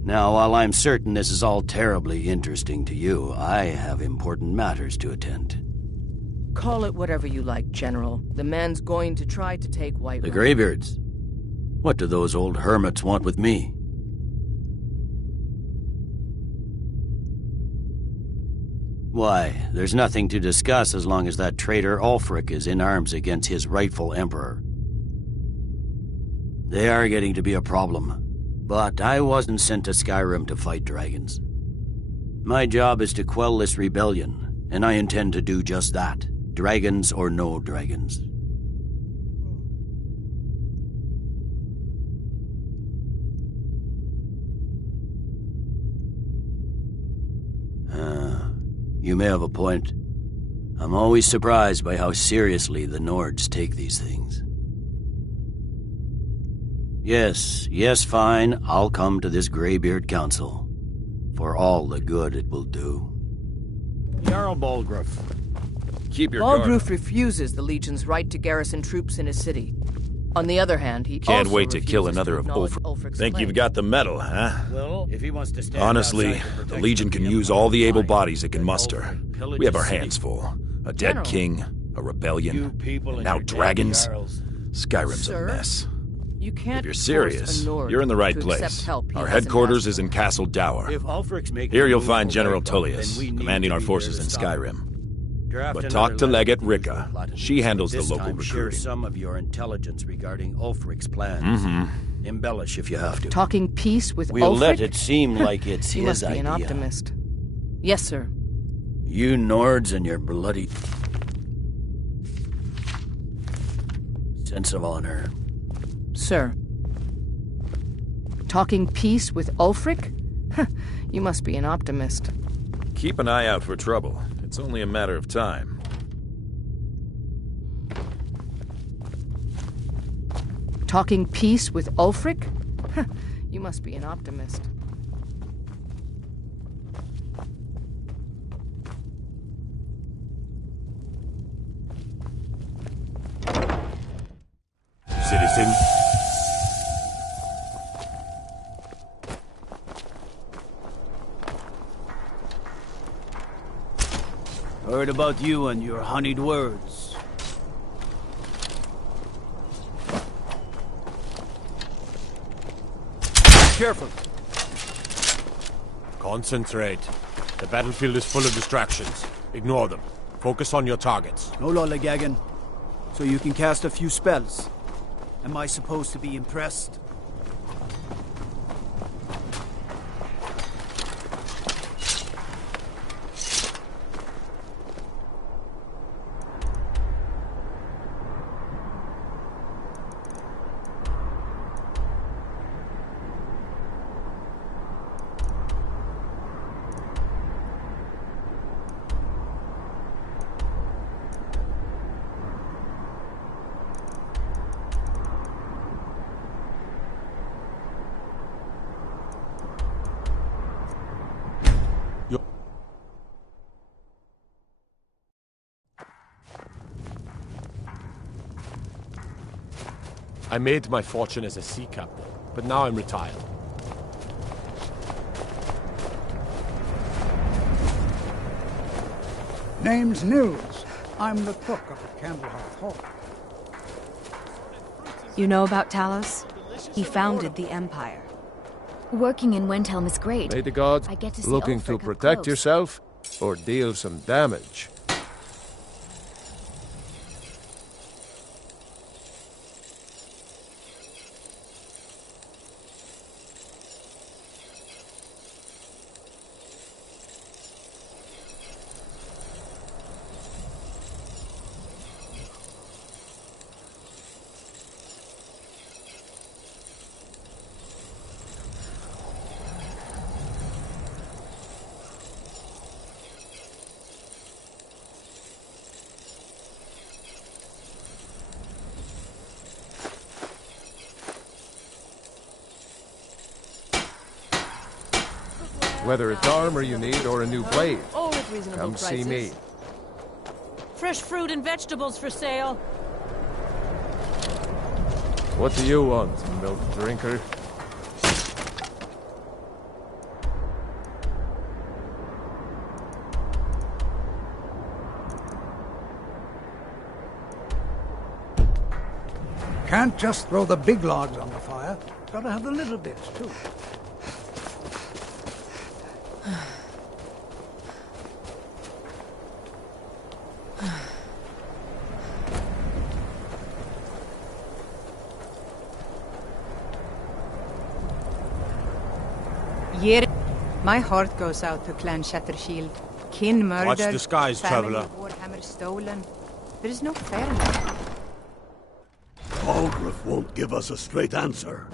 Now, while I'm certain this is all terribly interesting to you, I have important matters to attend. Call it whatever you like, General. The man's going to try to take Whiterun. The Greybeards? What do those old hermits want with me? Why, there's nothing to discuss as long as that traitor Ulfric is in arms against his rightful emperor. They are getting to be a problem, but I wasn't sent to Skyrim to fight dragons. My job is to quell this rebellion, and I intend to do just that. Dragons or no dragons. You may have a point. I'm always surprised by how seriously the Nords take these things. Yes, fine. I'll come to this Greybeard Council. For all the good it will do. Jarl Balgruuf. Keep your guard. Balgruuf refuses the Legion's right to garrison troops in his city. On the other hand, he Can't also wait to kill refuses another of Ulfric's Think claim. you've got the medal, huh? Well, if he wants to stand Honestly, outside to the protect Legion can use all the able bodies it can muster. pillage We have our the city. hands full. A dead General. king, a rebellion, people and and now your damn dragons. jarls. Skyrim's Sir? a mess. You can't If you're force serious, a Nord you're in the right to accept place. help he Our doesn't headquarters ask is in Castle Dower. If Ulfric's making Here a you'll move find for General Whiterun, Tullius, then we need commanding to our be forces there in to stop him. Skyrim. Draft But another talk to letter Legate to Ricka. Platinum. She handles the This local time share recruiting. some of your intelligence regarding Ulfric's plans. Mm-hmm. Embellish if you have to. Talking peace with We'll Ulfric? let it seem like it's You his must be an idea. optimist. Yes, sir. You Nords and your bloody sense of honor. Sir. Talking peace with Ulfric? You must be an optimist. Keep an eye out for trouble. It's only a matter of time. Talking peace with Ulfric? You must be an optimist. Citizen. Heard about you and your honeyed words. Careful. Concentrate. The battlefield is full of distractions. Ignore them. Focus on your targets. No lollygagging. So you can cast a few spells. Am I supposed to be impressed? I made my fortune as a sea captain, but now I'm retired. Name's Nils. I'm the cook up at Candlehearth Hall. You know about Talos? He founded the Empire. Working in Windhelm is great. May the gods, I get to see looking Ulfric to up protect close. yourself or deal some damage? Whether it's armor you need or a new blade, All at reasonable come prices. see me. Fresh fruit and vegetables for sale. What do you want, milk drinker? Can't just throw the big logs on the fire. Gotta have the little bits, too. My heart goes out to Clan Shattershield. Kin murdered. Watch the skies, family traveler. Warhammer stolen. There is no fairness. Balgruuf won't give us a straight answer.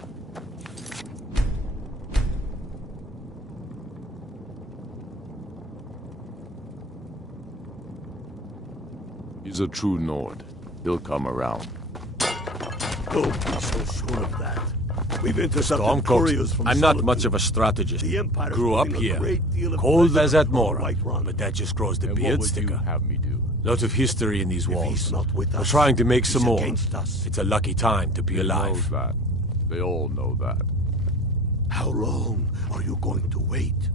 He's a true Nord. He'll come around. Don't be so sure of that. We've intercepted couriers from I'm not Solitude. much of a strategist. The Empire's Grew up putting a here. great deal of Cold pressure as that on Mora. Whiterun. But that just grows the And beard what would you sticker. have me do? Lot of history in these If walls. he's not with We're us, trying to make some he's more. against us. It's a lucky time to be He alive. knows that. They all know that. How long are you going to wait?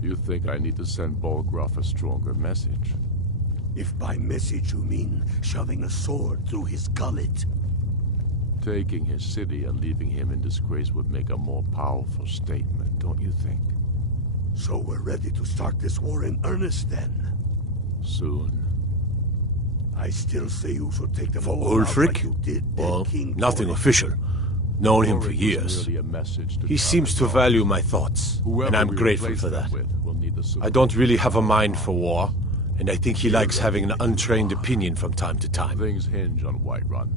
You think I need to send Balgruuf a stronger message? If by message you mean shoving a sword through his gullet. Taking his city and leaving him in disgrace would make a more powerful statement, don't you think? So we're ready to start this war in earnest then? Soon. I still say you should take them For all out Ulfric? like you did dead Well, King nothing Torrik. official. Known him for Torrik was years. merely a message to He seems to value my thoughts, and I'm grateful for that. I don't really have a mind for war, and I think he likes having an untrained opinion from time to time. Things hinge on Whiterun.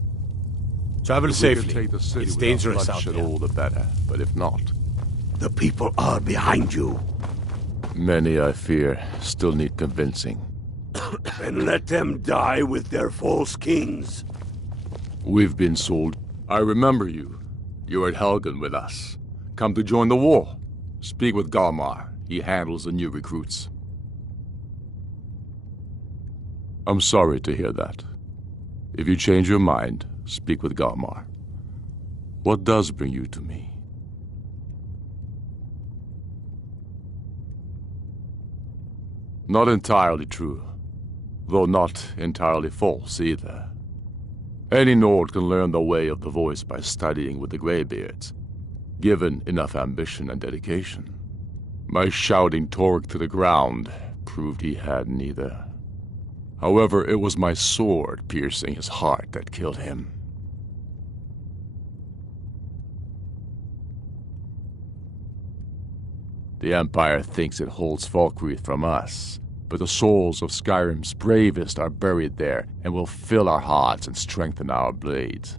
Travel If we could safely. take the city It's without dangerous out bloodshed, there. all the better. But if not, The people are behind you. many, I fear, still need convincing. Then let them die with their false kings. We've been sold. I remember you. You were at Helgen with us. Come to join the war. Speak with Galmar. He handles the new recruits. I'm sorry to hear that. If you change your mind, speak with Galmar. What does bring you to me? Not entirely true, though not entirely false either. Any Nord can learn the way of the voice by studying with the Greybeards, given enough ambition and dedication. My shouting Torg to the ground proved he had neither. However, it was my sword piercing his heart that killed him. The Empire thinks it holds Falkreath from us, but the souls of Skyrim's bravest are buried there and will fill our hearts and strengthen our blades.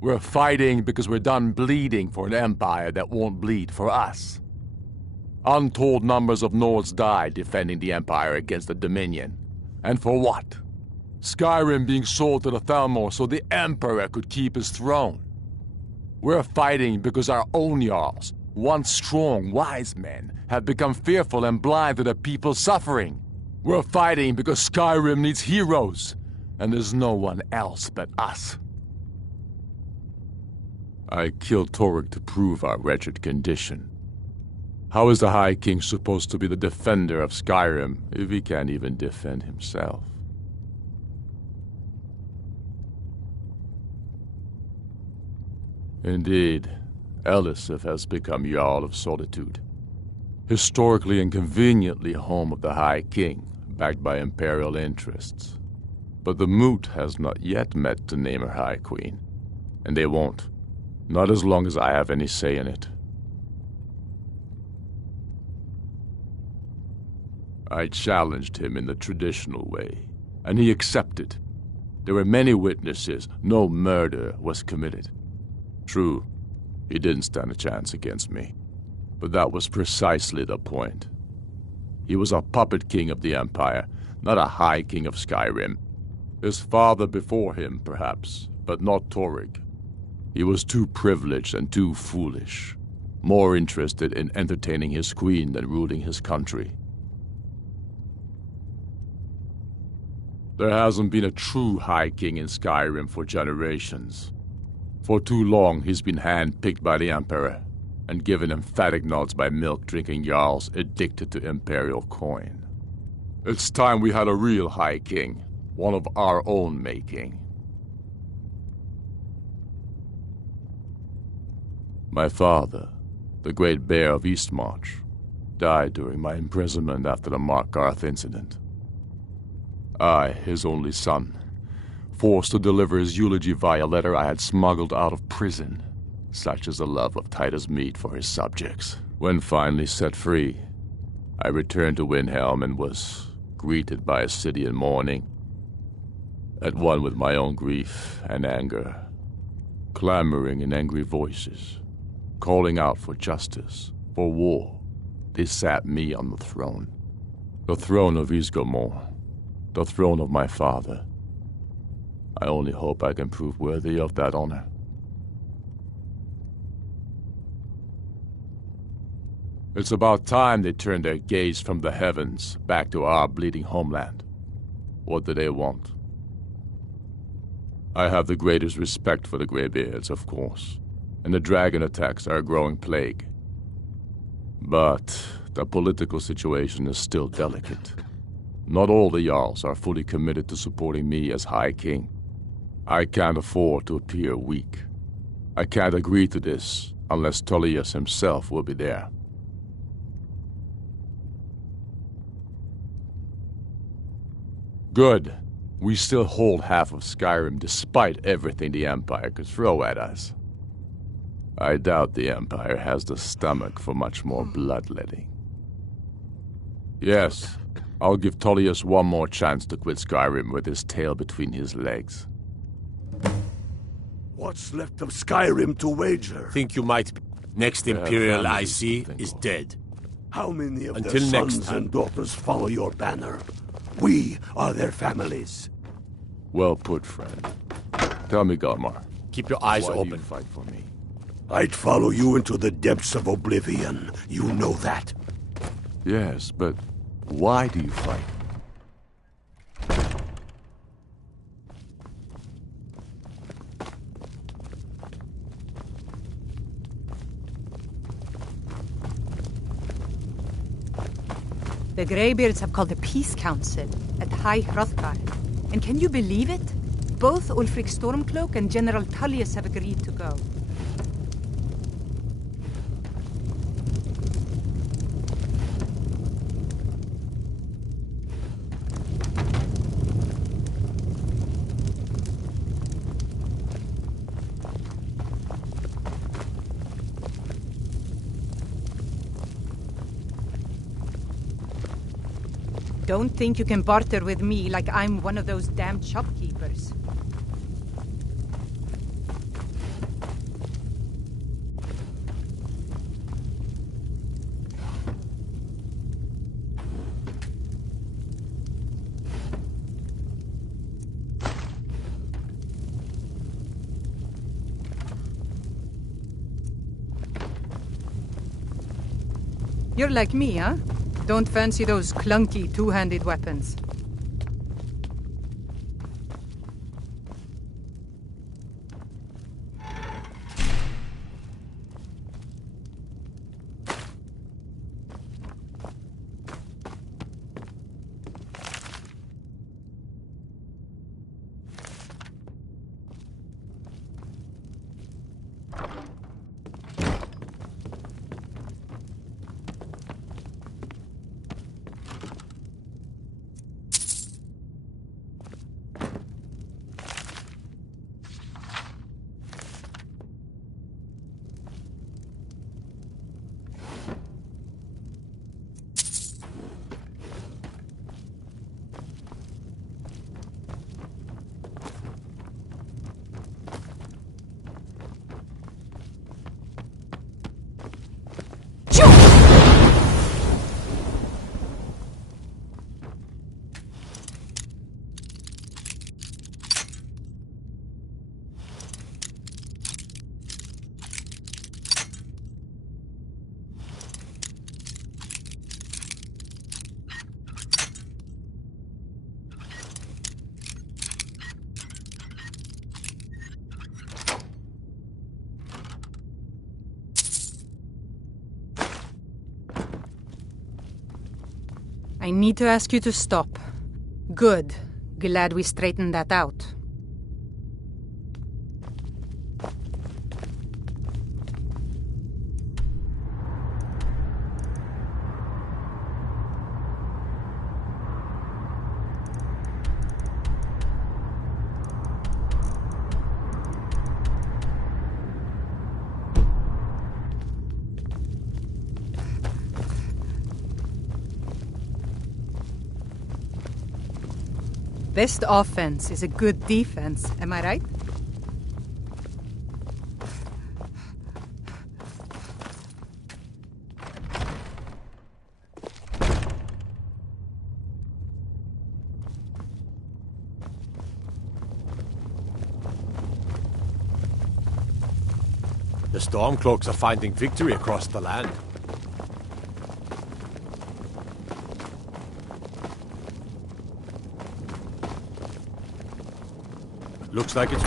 We're fighting because we're done bleeding for an empire that won't bleed for us. Untold numbers of Nords died defending the Empire against the Dominion. And for what? Skyrim being sold to the Thalmor so the Emperor could keep his throne. We're fighting because our own Jarls, once strong, wise men, have become fearful and blind to the people's suffering. We're fighting because Skyrim needs heroes, and there's no one else but us. I killed Torg to prove our wretched condition. How is the High King supposed to be the defender of Skyrim if he can't even defend himself? Indeed, Elisif has become Jarl of Solitude. Historically and conveniently home of the High King, backed by Imperial interests. But the Moot has not yet met to name her High Queen, and they won't. Not as long as I have any say in it. I challenged him in the traditional way, and he accepted. There were many witnesses, no murder was committed. True, he didn't stand a chance against me, but that was precisely the point. He was a puppet king of the Empire, not a high king of Skyrim. His father before him, perhaps, but not Torg. He was too privileged and too foolish, more interested in entertaining his queen than ruling his country. There hasn't been a true High King in Skyrim for generations. For too long he's been hand-picked by the Emperor, and given emphatic nods by milk-drinking Jarls addicted to Imperial coin. It's time we had a real High King, one of our own making. My father, the Great Bear of Eastmarch, died during my imprisonment after the Markarth incident. I, his only son, forced to deliver his eulogy via letter I had smuggled out of prison. Such is the love of Titus meat for his subjects. When finally set free, I returned to Windhelm and was greeted by a city in mourning, at one with my own grief and anger, clamoring in angry voices, calling out for justice, for war. They sat me on the throne of Ysgramor, the throne of my father. I only hope I can prove worthy of that honor. It's about time they turned their gaze from the heavens back to our bleeding homeland. What do they want? I have the greatest respect for the Greybeards, of course, and the dragon attacks are a growing plague. But the political situation is still delicate. Not all the Jarls are fully committed to supporting me as High King. I can't afford to appear weak. I can't agree to this unless Tullius himself will be there. Good. We still hold half of Skyrim despite everything the Empire could throw at us. I doubt the Empire has the stomach for much more bloodletting. Yes, I'll give Tullius one more chance to quit Skyrim with his tail between his legs. What's left of Skyrim to wager? Think you might be. Next Imperial I see is dead. How many of Until their next sons time. and daughters follow your banner? We are their families. Well put, friend. Tell me, Galmar. Keep your eyes why open. Do you fight for me? I'd follow you into the depths of oblivion. You know that. Yes, but why do you fight? The Greybeards have called a peace council at High Hrothgar. And can you believe it? Both Ulfric Stormcloak and General Tullius have agreed to go. Don't think you can barter with me like I'm one of those damn shopkeepers. You're like me, huh? Don't fancy those clunky two-handed weapons. I need to ask you to stop. Good. Glad we straightened that out. Best offense is a good defense, am I right? The Stormcloaks are finding victory across the land. Looks like it's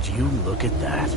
Would you look at that?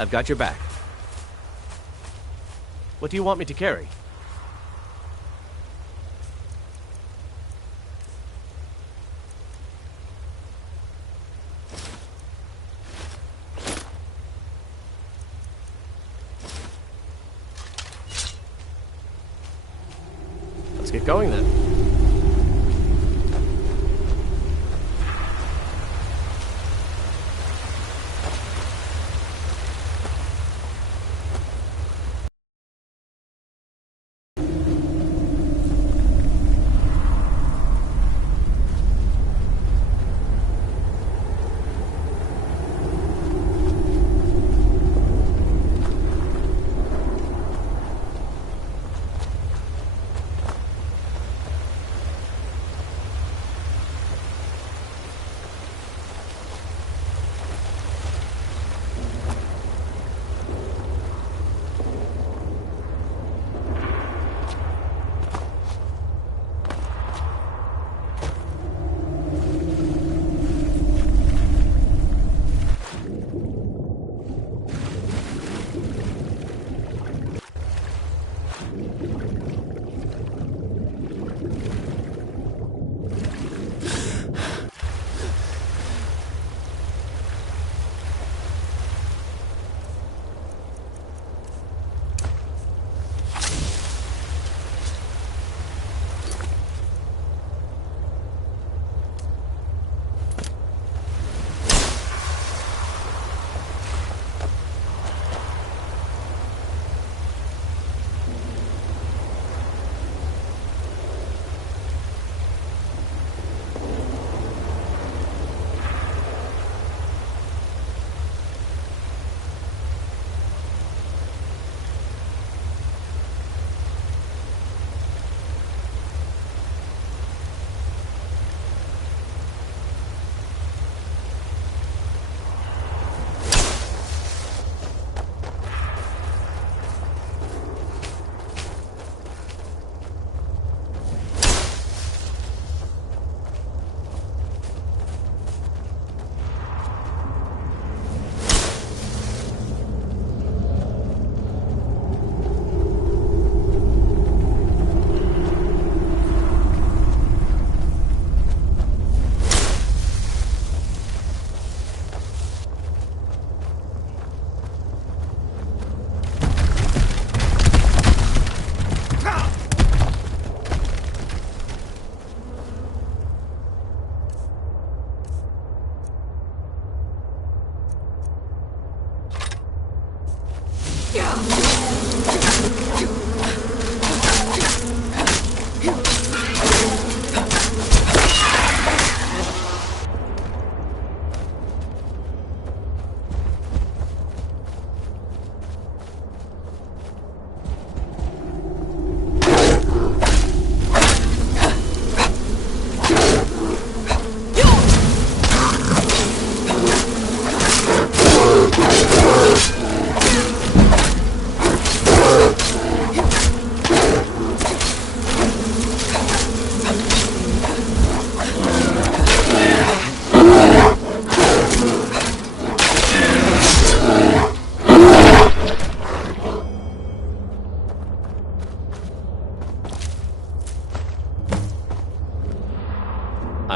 I've got your back. What do you want me to carry? Let's get going then.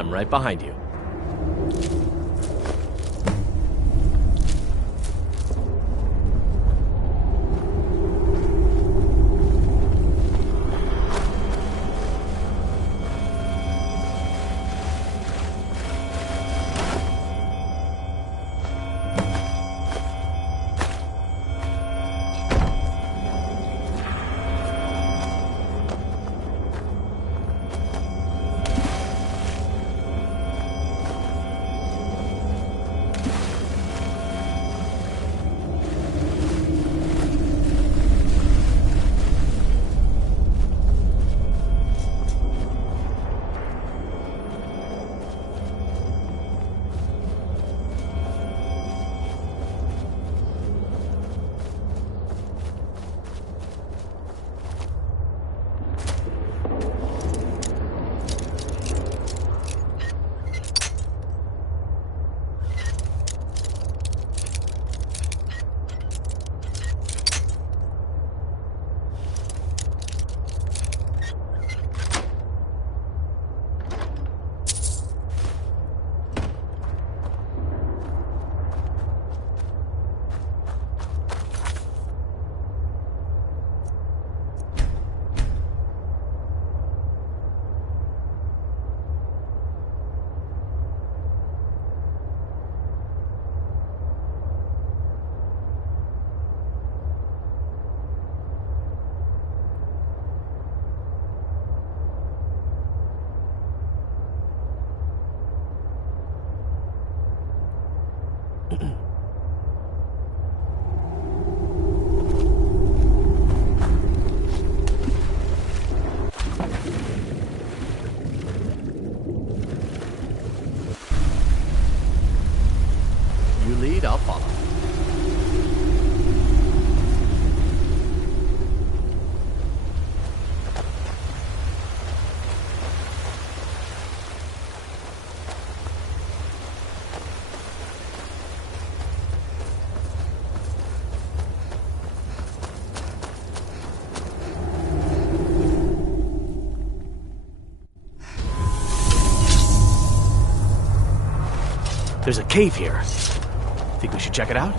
I'm right behind you. You lead, I'll follow. There's a cave here. Think we should check it out?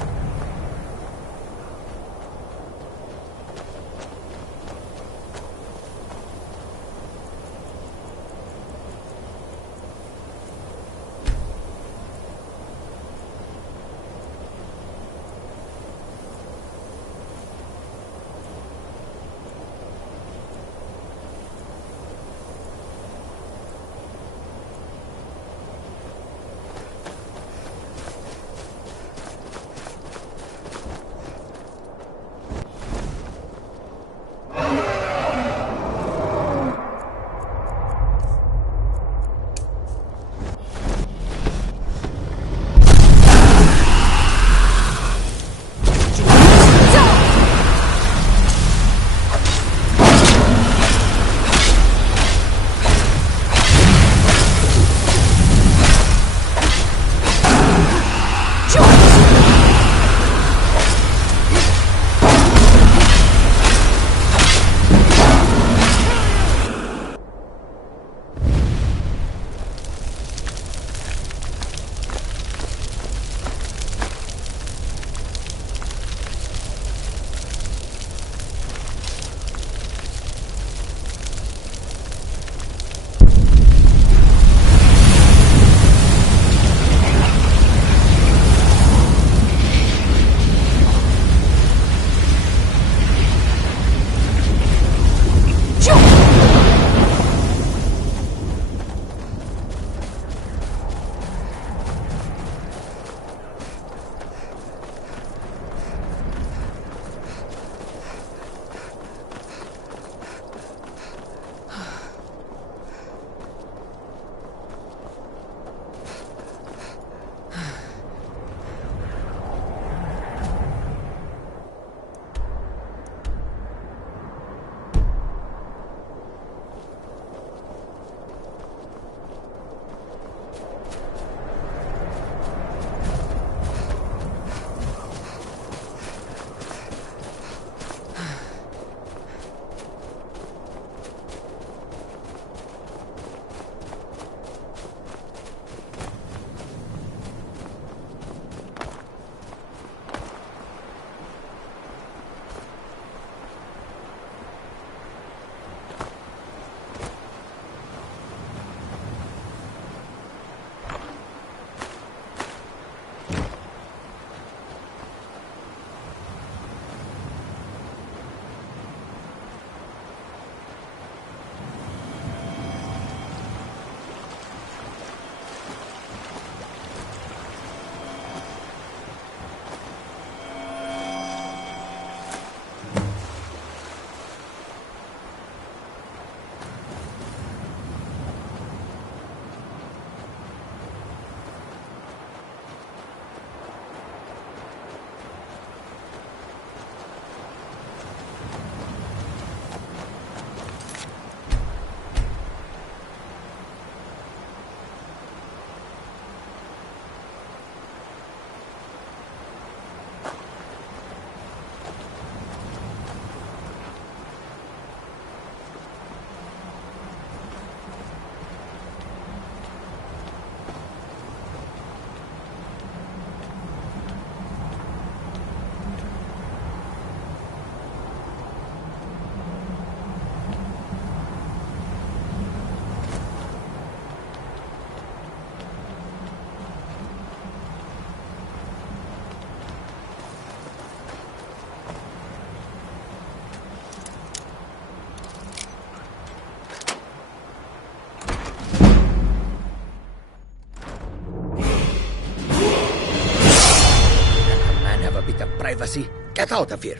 privacy. Get out of here.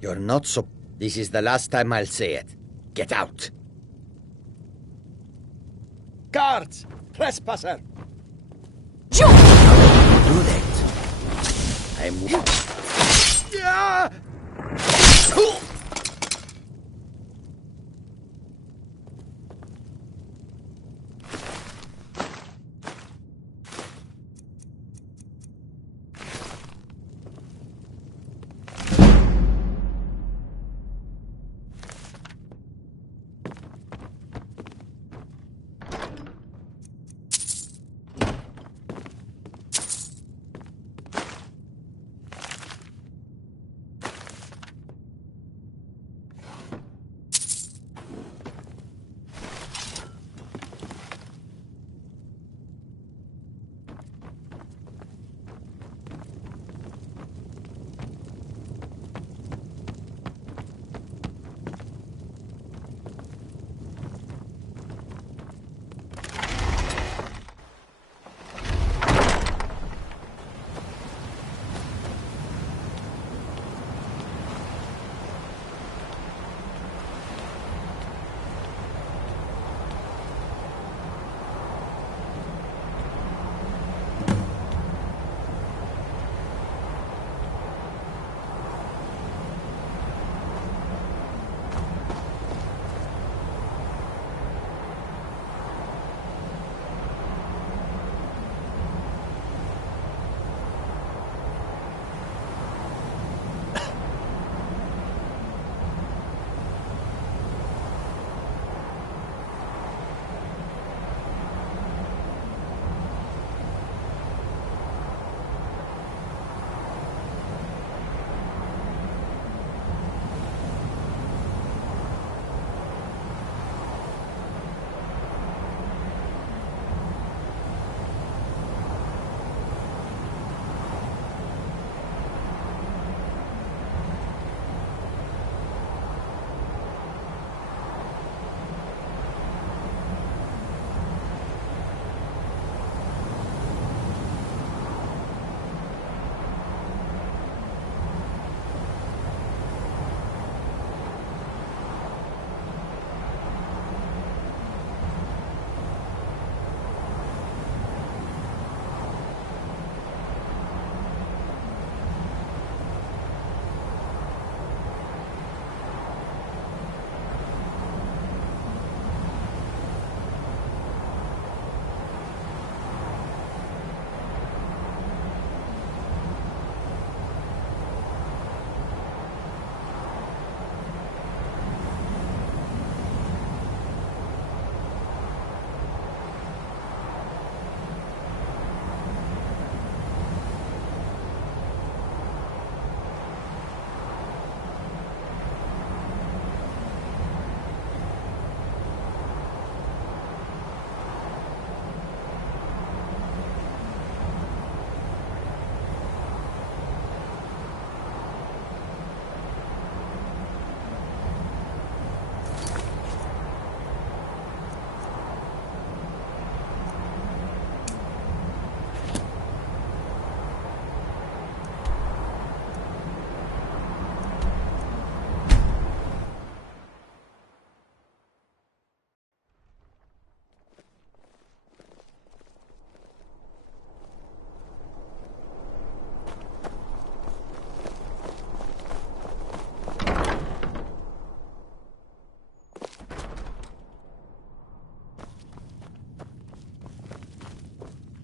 You're not so... This is the last time I'll say it. Get out. Guards! Trespasser! Joe! How do you do that? I'm... Yeah!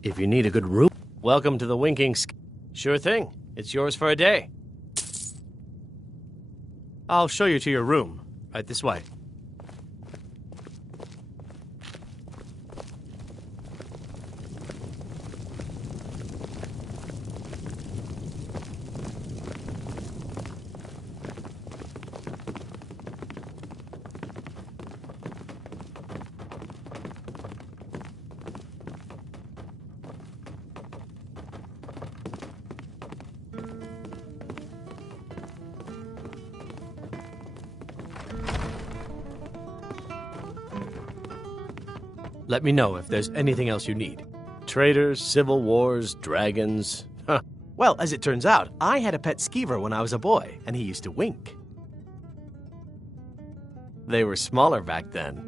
If you need a good room, welcome to the Winking Sky. Sure thing. It's yours for a day. I'll show you to your room. Right this way. Let me know if there's anything else you need. Traders, civil wars, dragons. Huh. Well, as it turns out, I had a pet skeever when I was a boy, and he used to wink. They were smaller back then.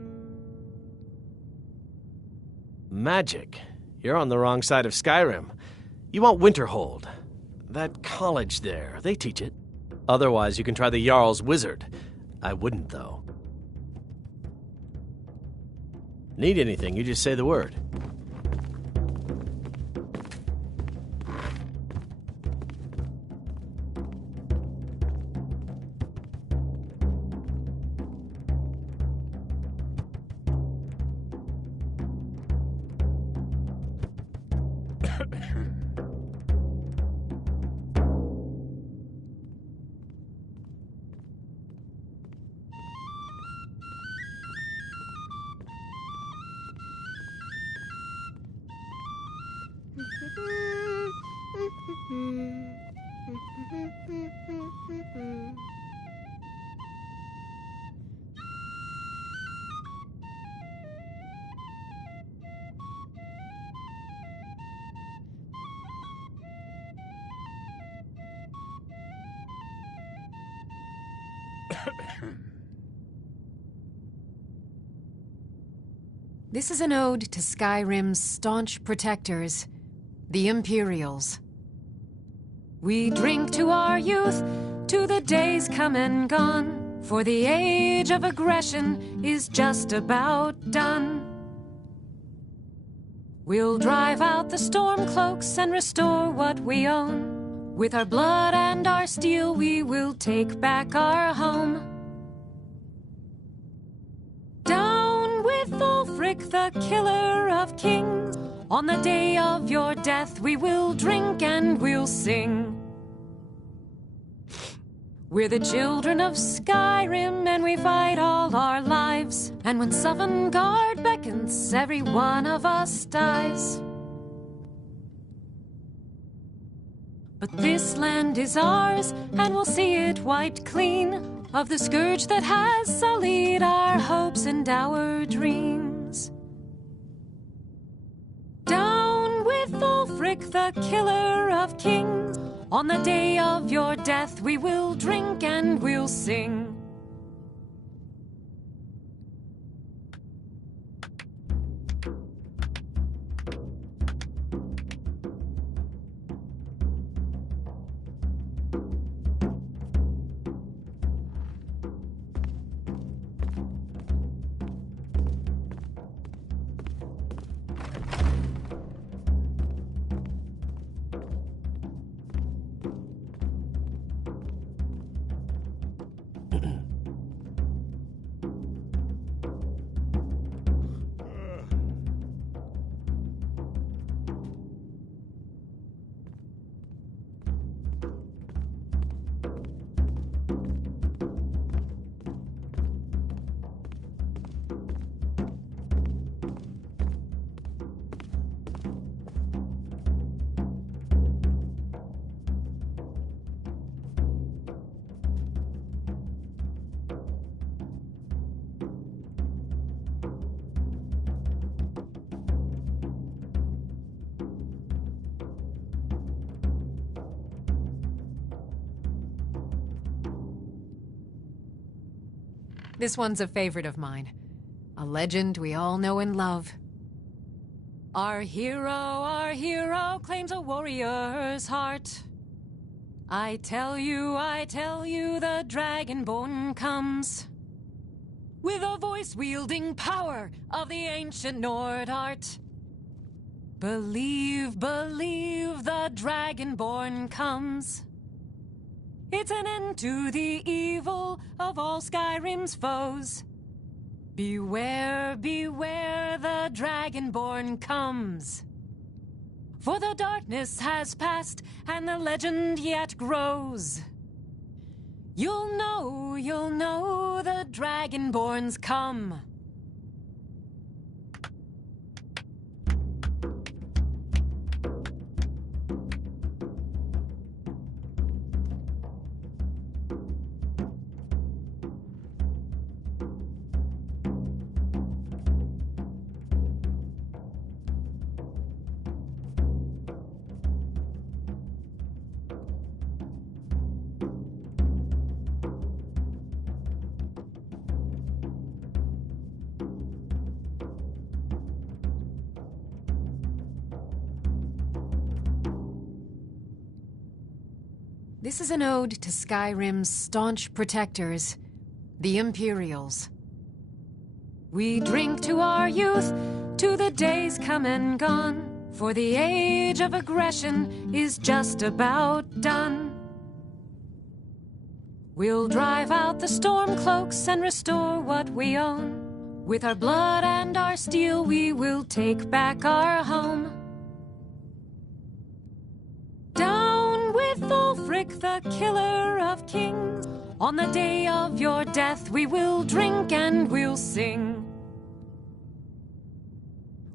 Magic. You're on the wrong side of Skyrim. You want Winterhold. That college there, they teach it. Otherwise, you can try the Jarl's Wizard. I wouldn't, though. Need anything, you just say the word. This is an ode to Skyrim's staunch protectors, the Imperials. We drink to our youth, to the days come and gone, for the age of aggression is just about done. We'll drive out the stormcloaks and restore what we own. With our blood and our steel, we will take back our home. Down with Ulfric, the killer of kings. On the day of your death, we will drink and we'll sing. We're the children of Skyrim, and we fight all our lives. And when Sovngarde beckons, every one of us dies. But this land is ours, and we'll see it wiped clean of the scourge that has sullied our hopes and our dreams. Down with Ulfric, the killer of kings. On the day of your death, we will drink and we'll sing. This one's a favorite of mine. A legend we all know and love. Our hero claims a warrior's heart. I tell you, the Dragonbane comes. With a voice-wielding power of the ancient Nord art. Believe, the Dragonborn comes. It's an end to the evil of all Skyrim's foes. Beware, the Dragonborn comes. For the darkness has passed, and the legend yet grows. You'll know the Dragonborn's come. This is an ode to Skyrim's staunch protectors, the Imperials. We drink to our youth, to the days come and gone, for the age of aggression is just about done. We'll drive out the stormcloaks and restore what we own. With our blood and our steel, we will take back our home. Down with Ulfric, the killer of kings. On the day of your death, we will drink and we'll sing.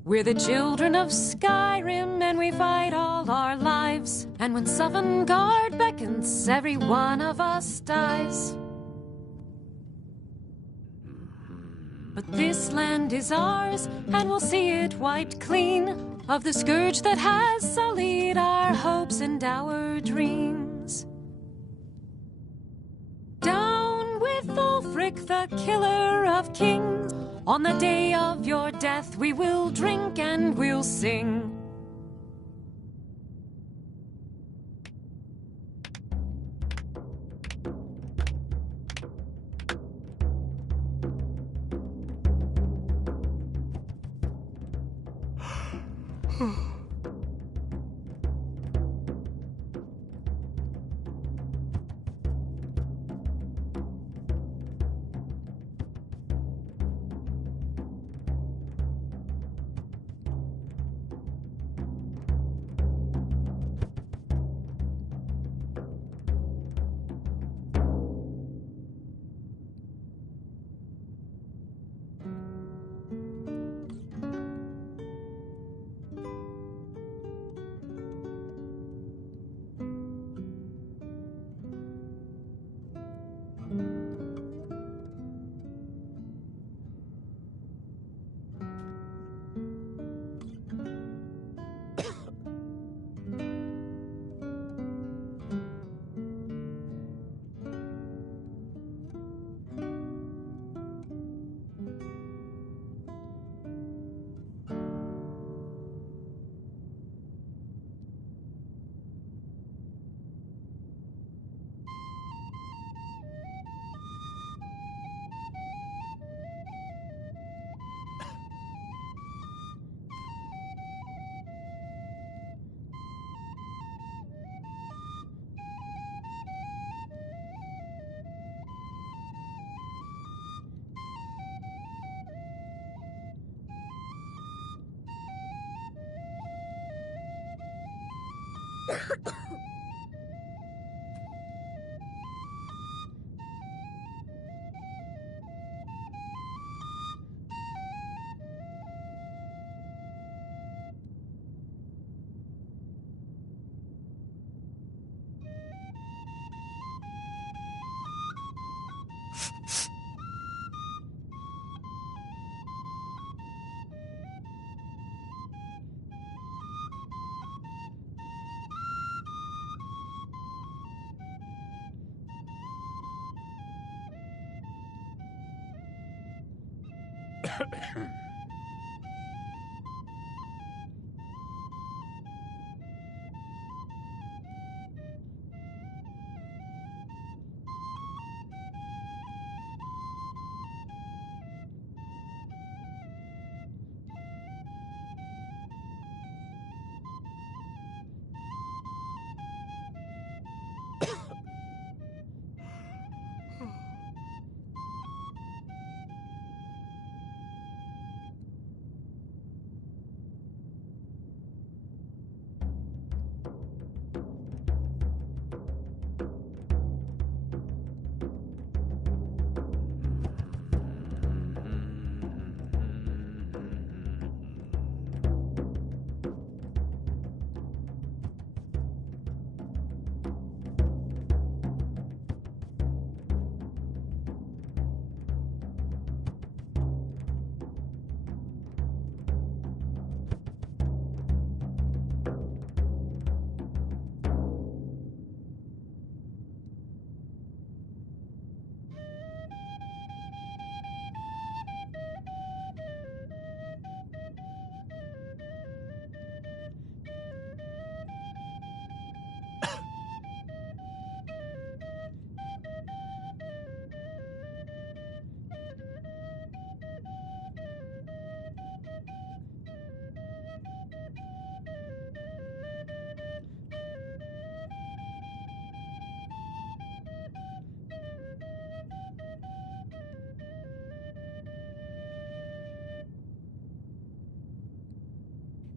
We're the children of Skyrim, and we fight all our lives. And when Sovngarde beckons, every one of us dies. But this land is ours, and we'll see it wiped clean of the scourge that has sullied our hopes and our dreams. Down with Ulfric, the killer of kings. On the day of your death, we will drink and we'll sing.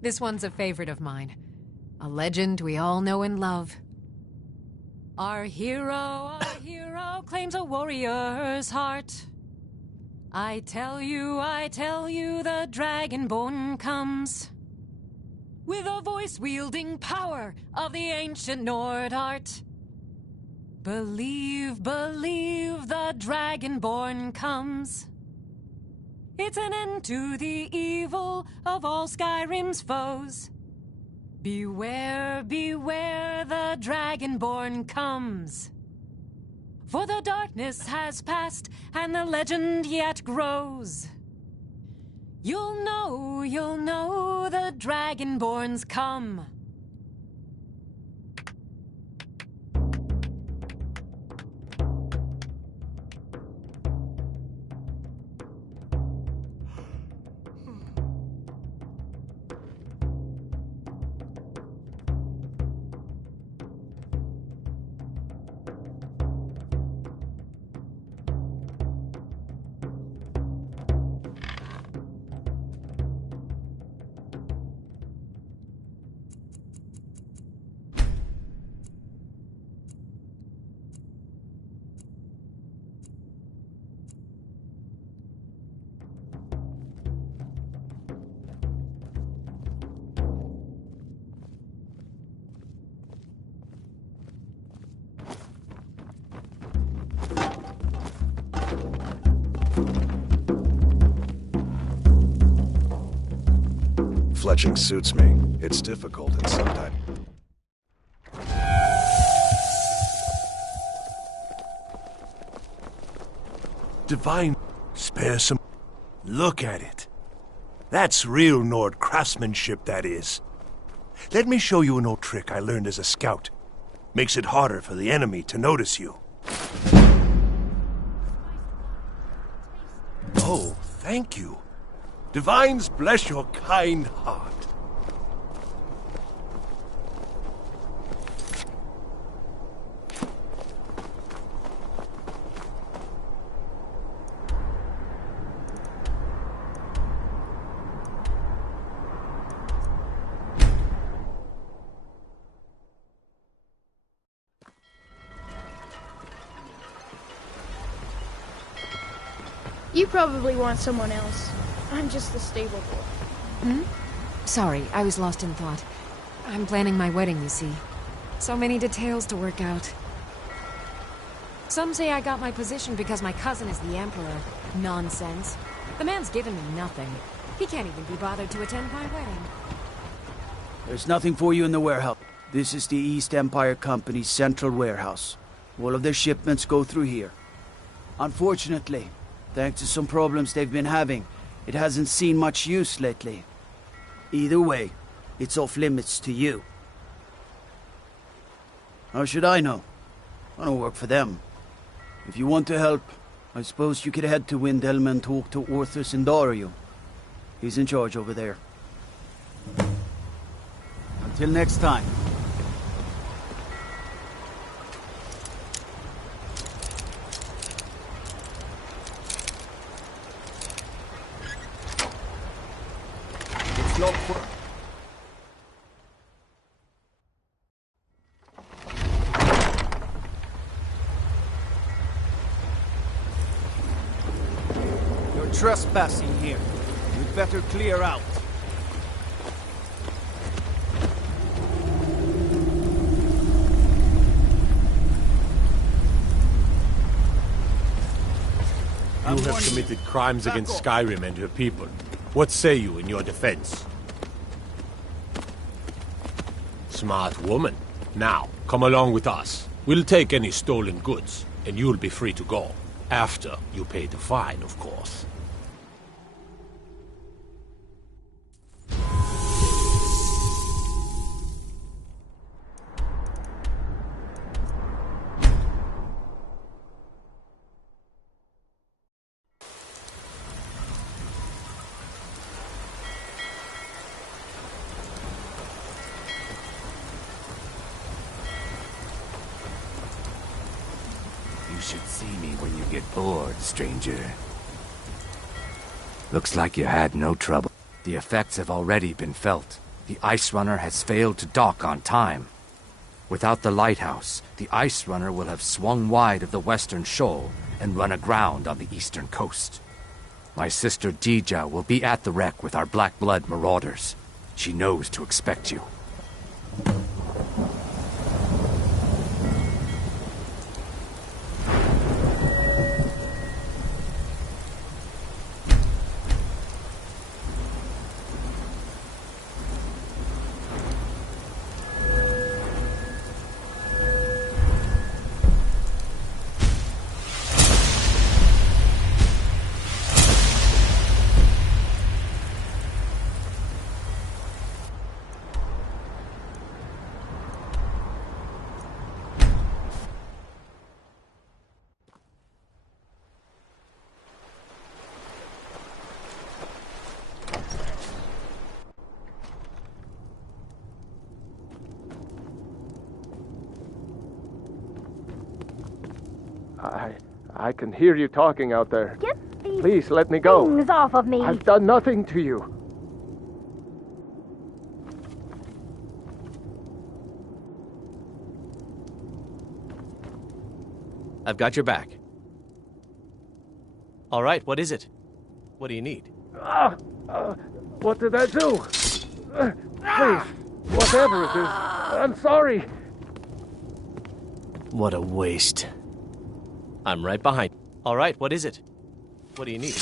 This one's a favorite of mine. A legend we all know and love. Our hero claims a warrior's heart. I tell you, the Dragonborn comes. With a voice-wielding power of the ancient Nord art. Believe, the Dragonborn comes. It's an end to the evil of all Skyrim's foes. Beware, the Dragonborn comes. For the darkness has passed, and the legend yet grows. You'll know the Dragonborns come. Fletching suits me. It's difficult and sometimes... Divine, spare some... Look at it. That's real Nord craftsmanship, that is. Let me show you an old trick I learned as a scout. Makes it harder for the enemy to notice you. Oh, thank you. Divines bless your kind heart. You probably want someone else. I'm just the stable boy. Sorry, I was lost in thought. I'm planning my wedding, you see. So many details to work out. Some say I got my position because my cousin is the Emperor. Nonsense. The man's given me nothing. He can't even be bothered to attend my wedding. There's nothing for you in the warehouse. This is the East Empire Company's central warehouse. All of their shipments go through here. Unfortunately, thanks to some problems they've been having, it hasn't seen much use lately. Either way, it's off limits to you. How should I know? I don't work for them. If you want to help, I suppose you could head to Windhelm and talk to Orthus and Dario. He's in charge over there. Until next time. You're trespassing here. You'd better clear out. You have committed crimes against Skyrim and her people. What say you in your defense? Smart woman. Now, come along with us. We'll take any stolen goods, and you'll be free to go. After you pay the fine, of course. You should see me when you get bored, stranger. Looks like you had no trouble. The effects have already been felt. The Ice Runner has failed to dock on time. Without the lighthouse, the Ice Runner will have swung wide of the western shoal and run aground on the eastern coast. My sister Dija will be at the wreck with our Black Blood marauders. She knows to expect you. I can hear you talking out there. Get these Please let me go. things off of me. I've done nothing to you. I've got your back. All right, what is it? What do you need? What did I do? Please, whatever it is, I'm sorry. What a waste. I'm right behind. All right, what is it? What do you need?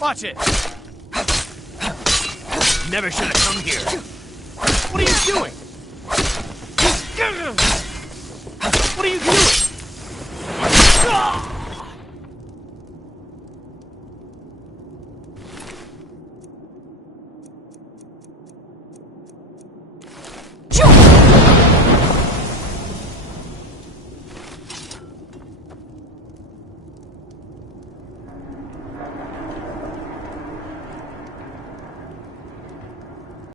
Watch it! Never should have come here. What are you doing? What are you doing?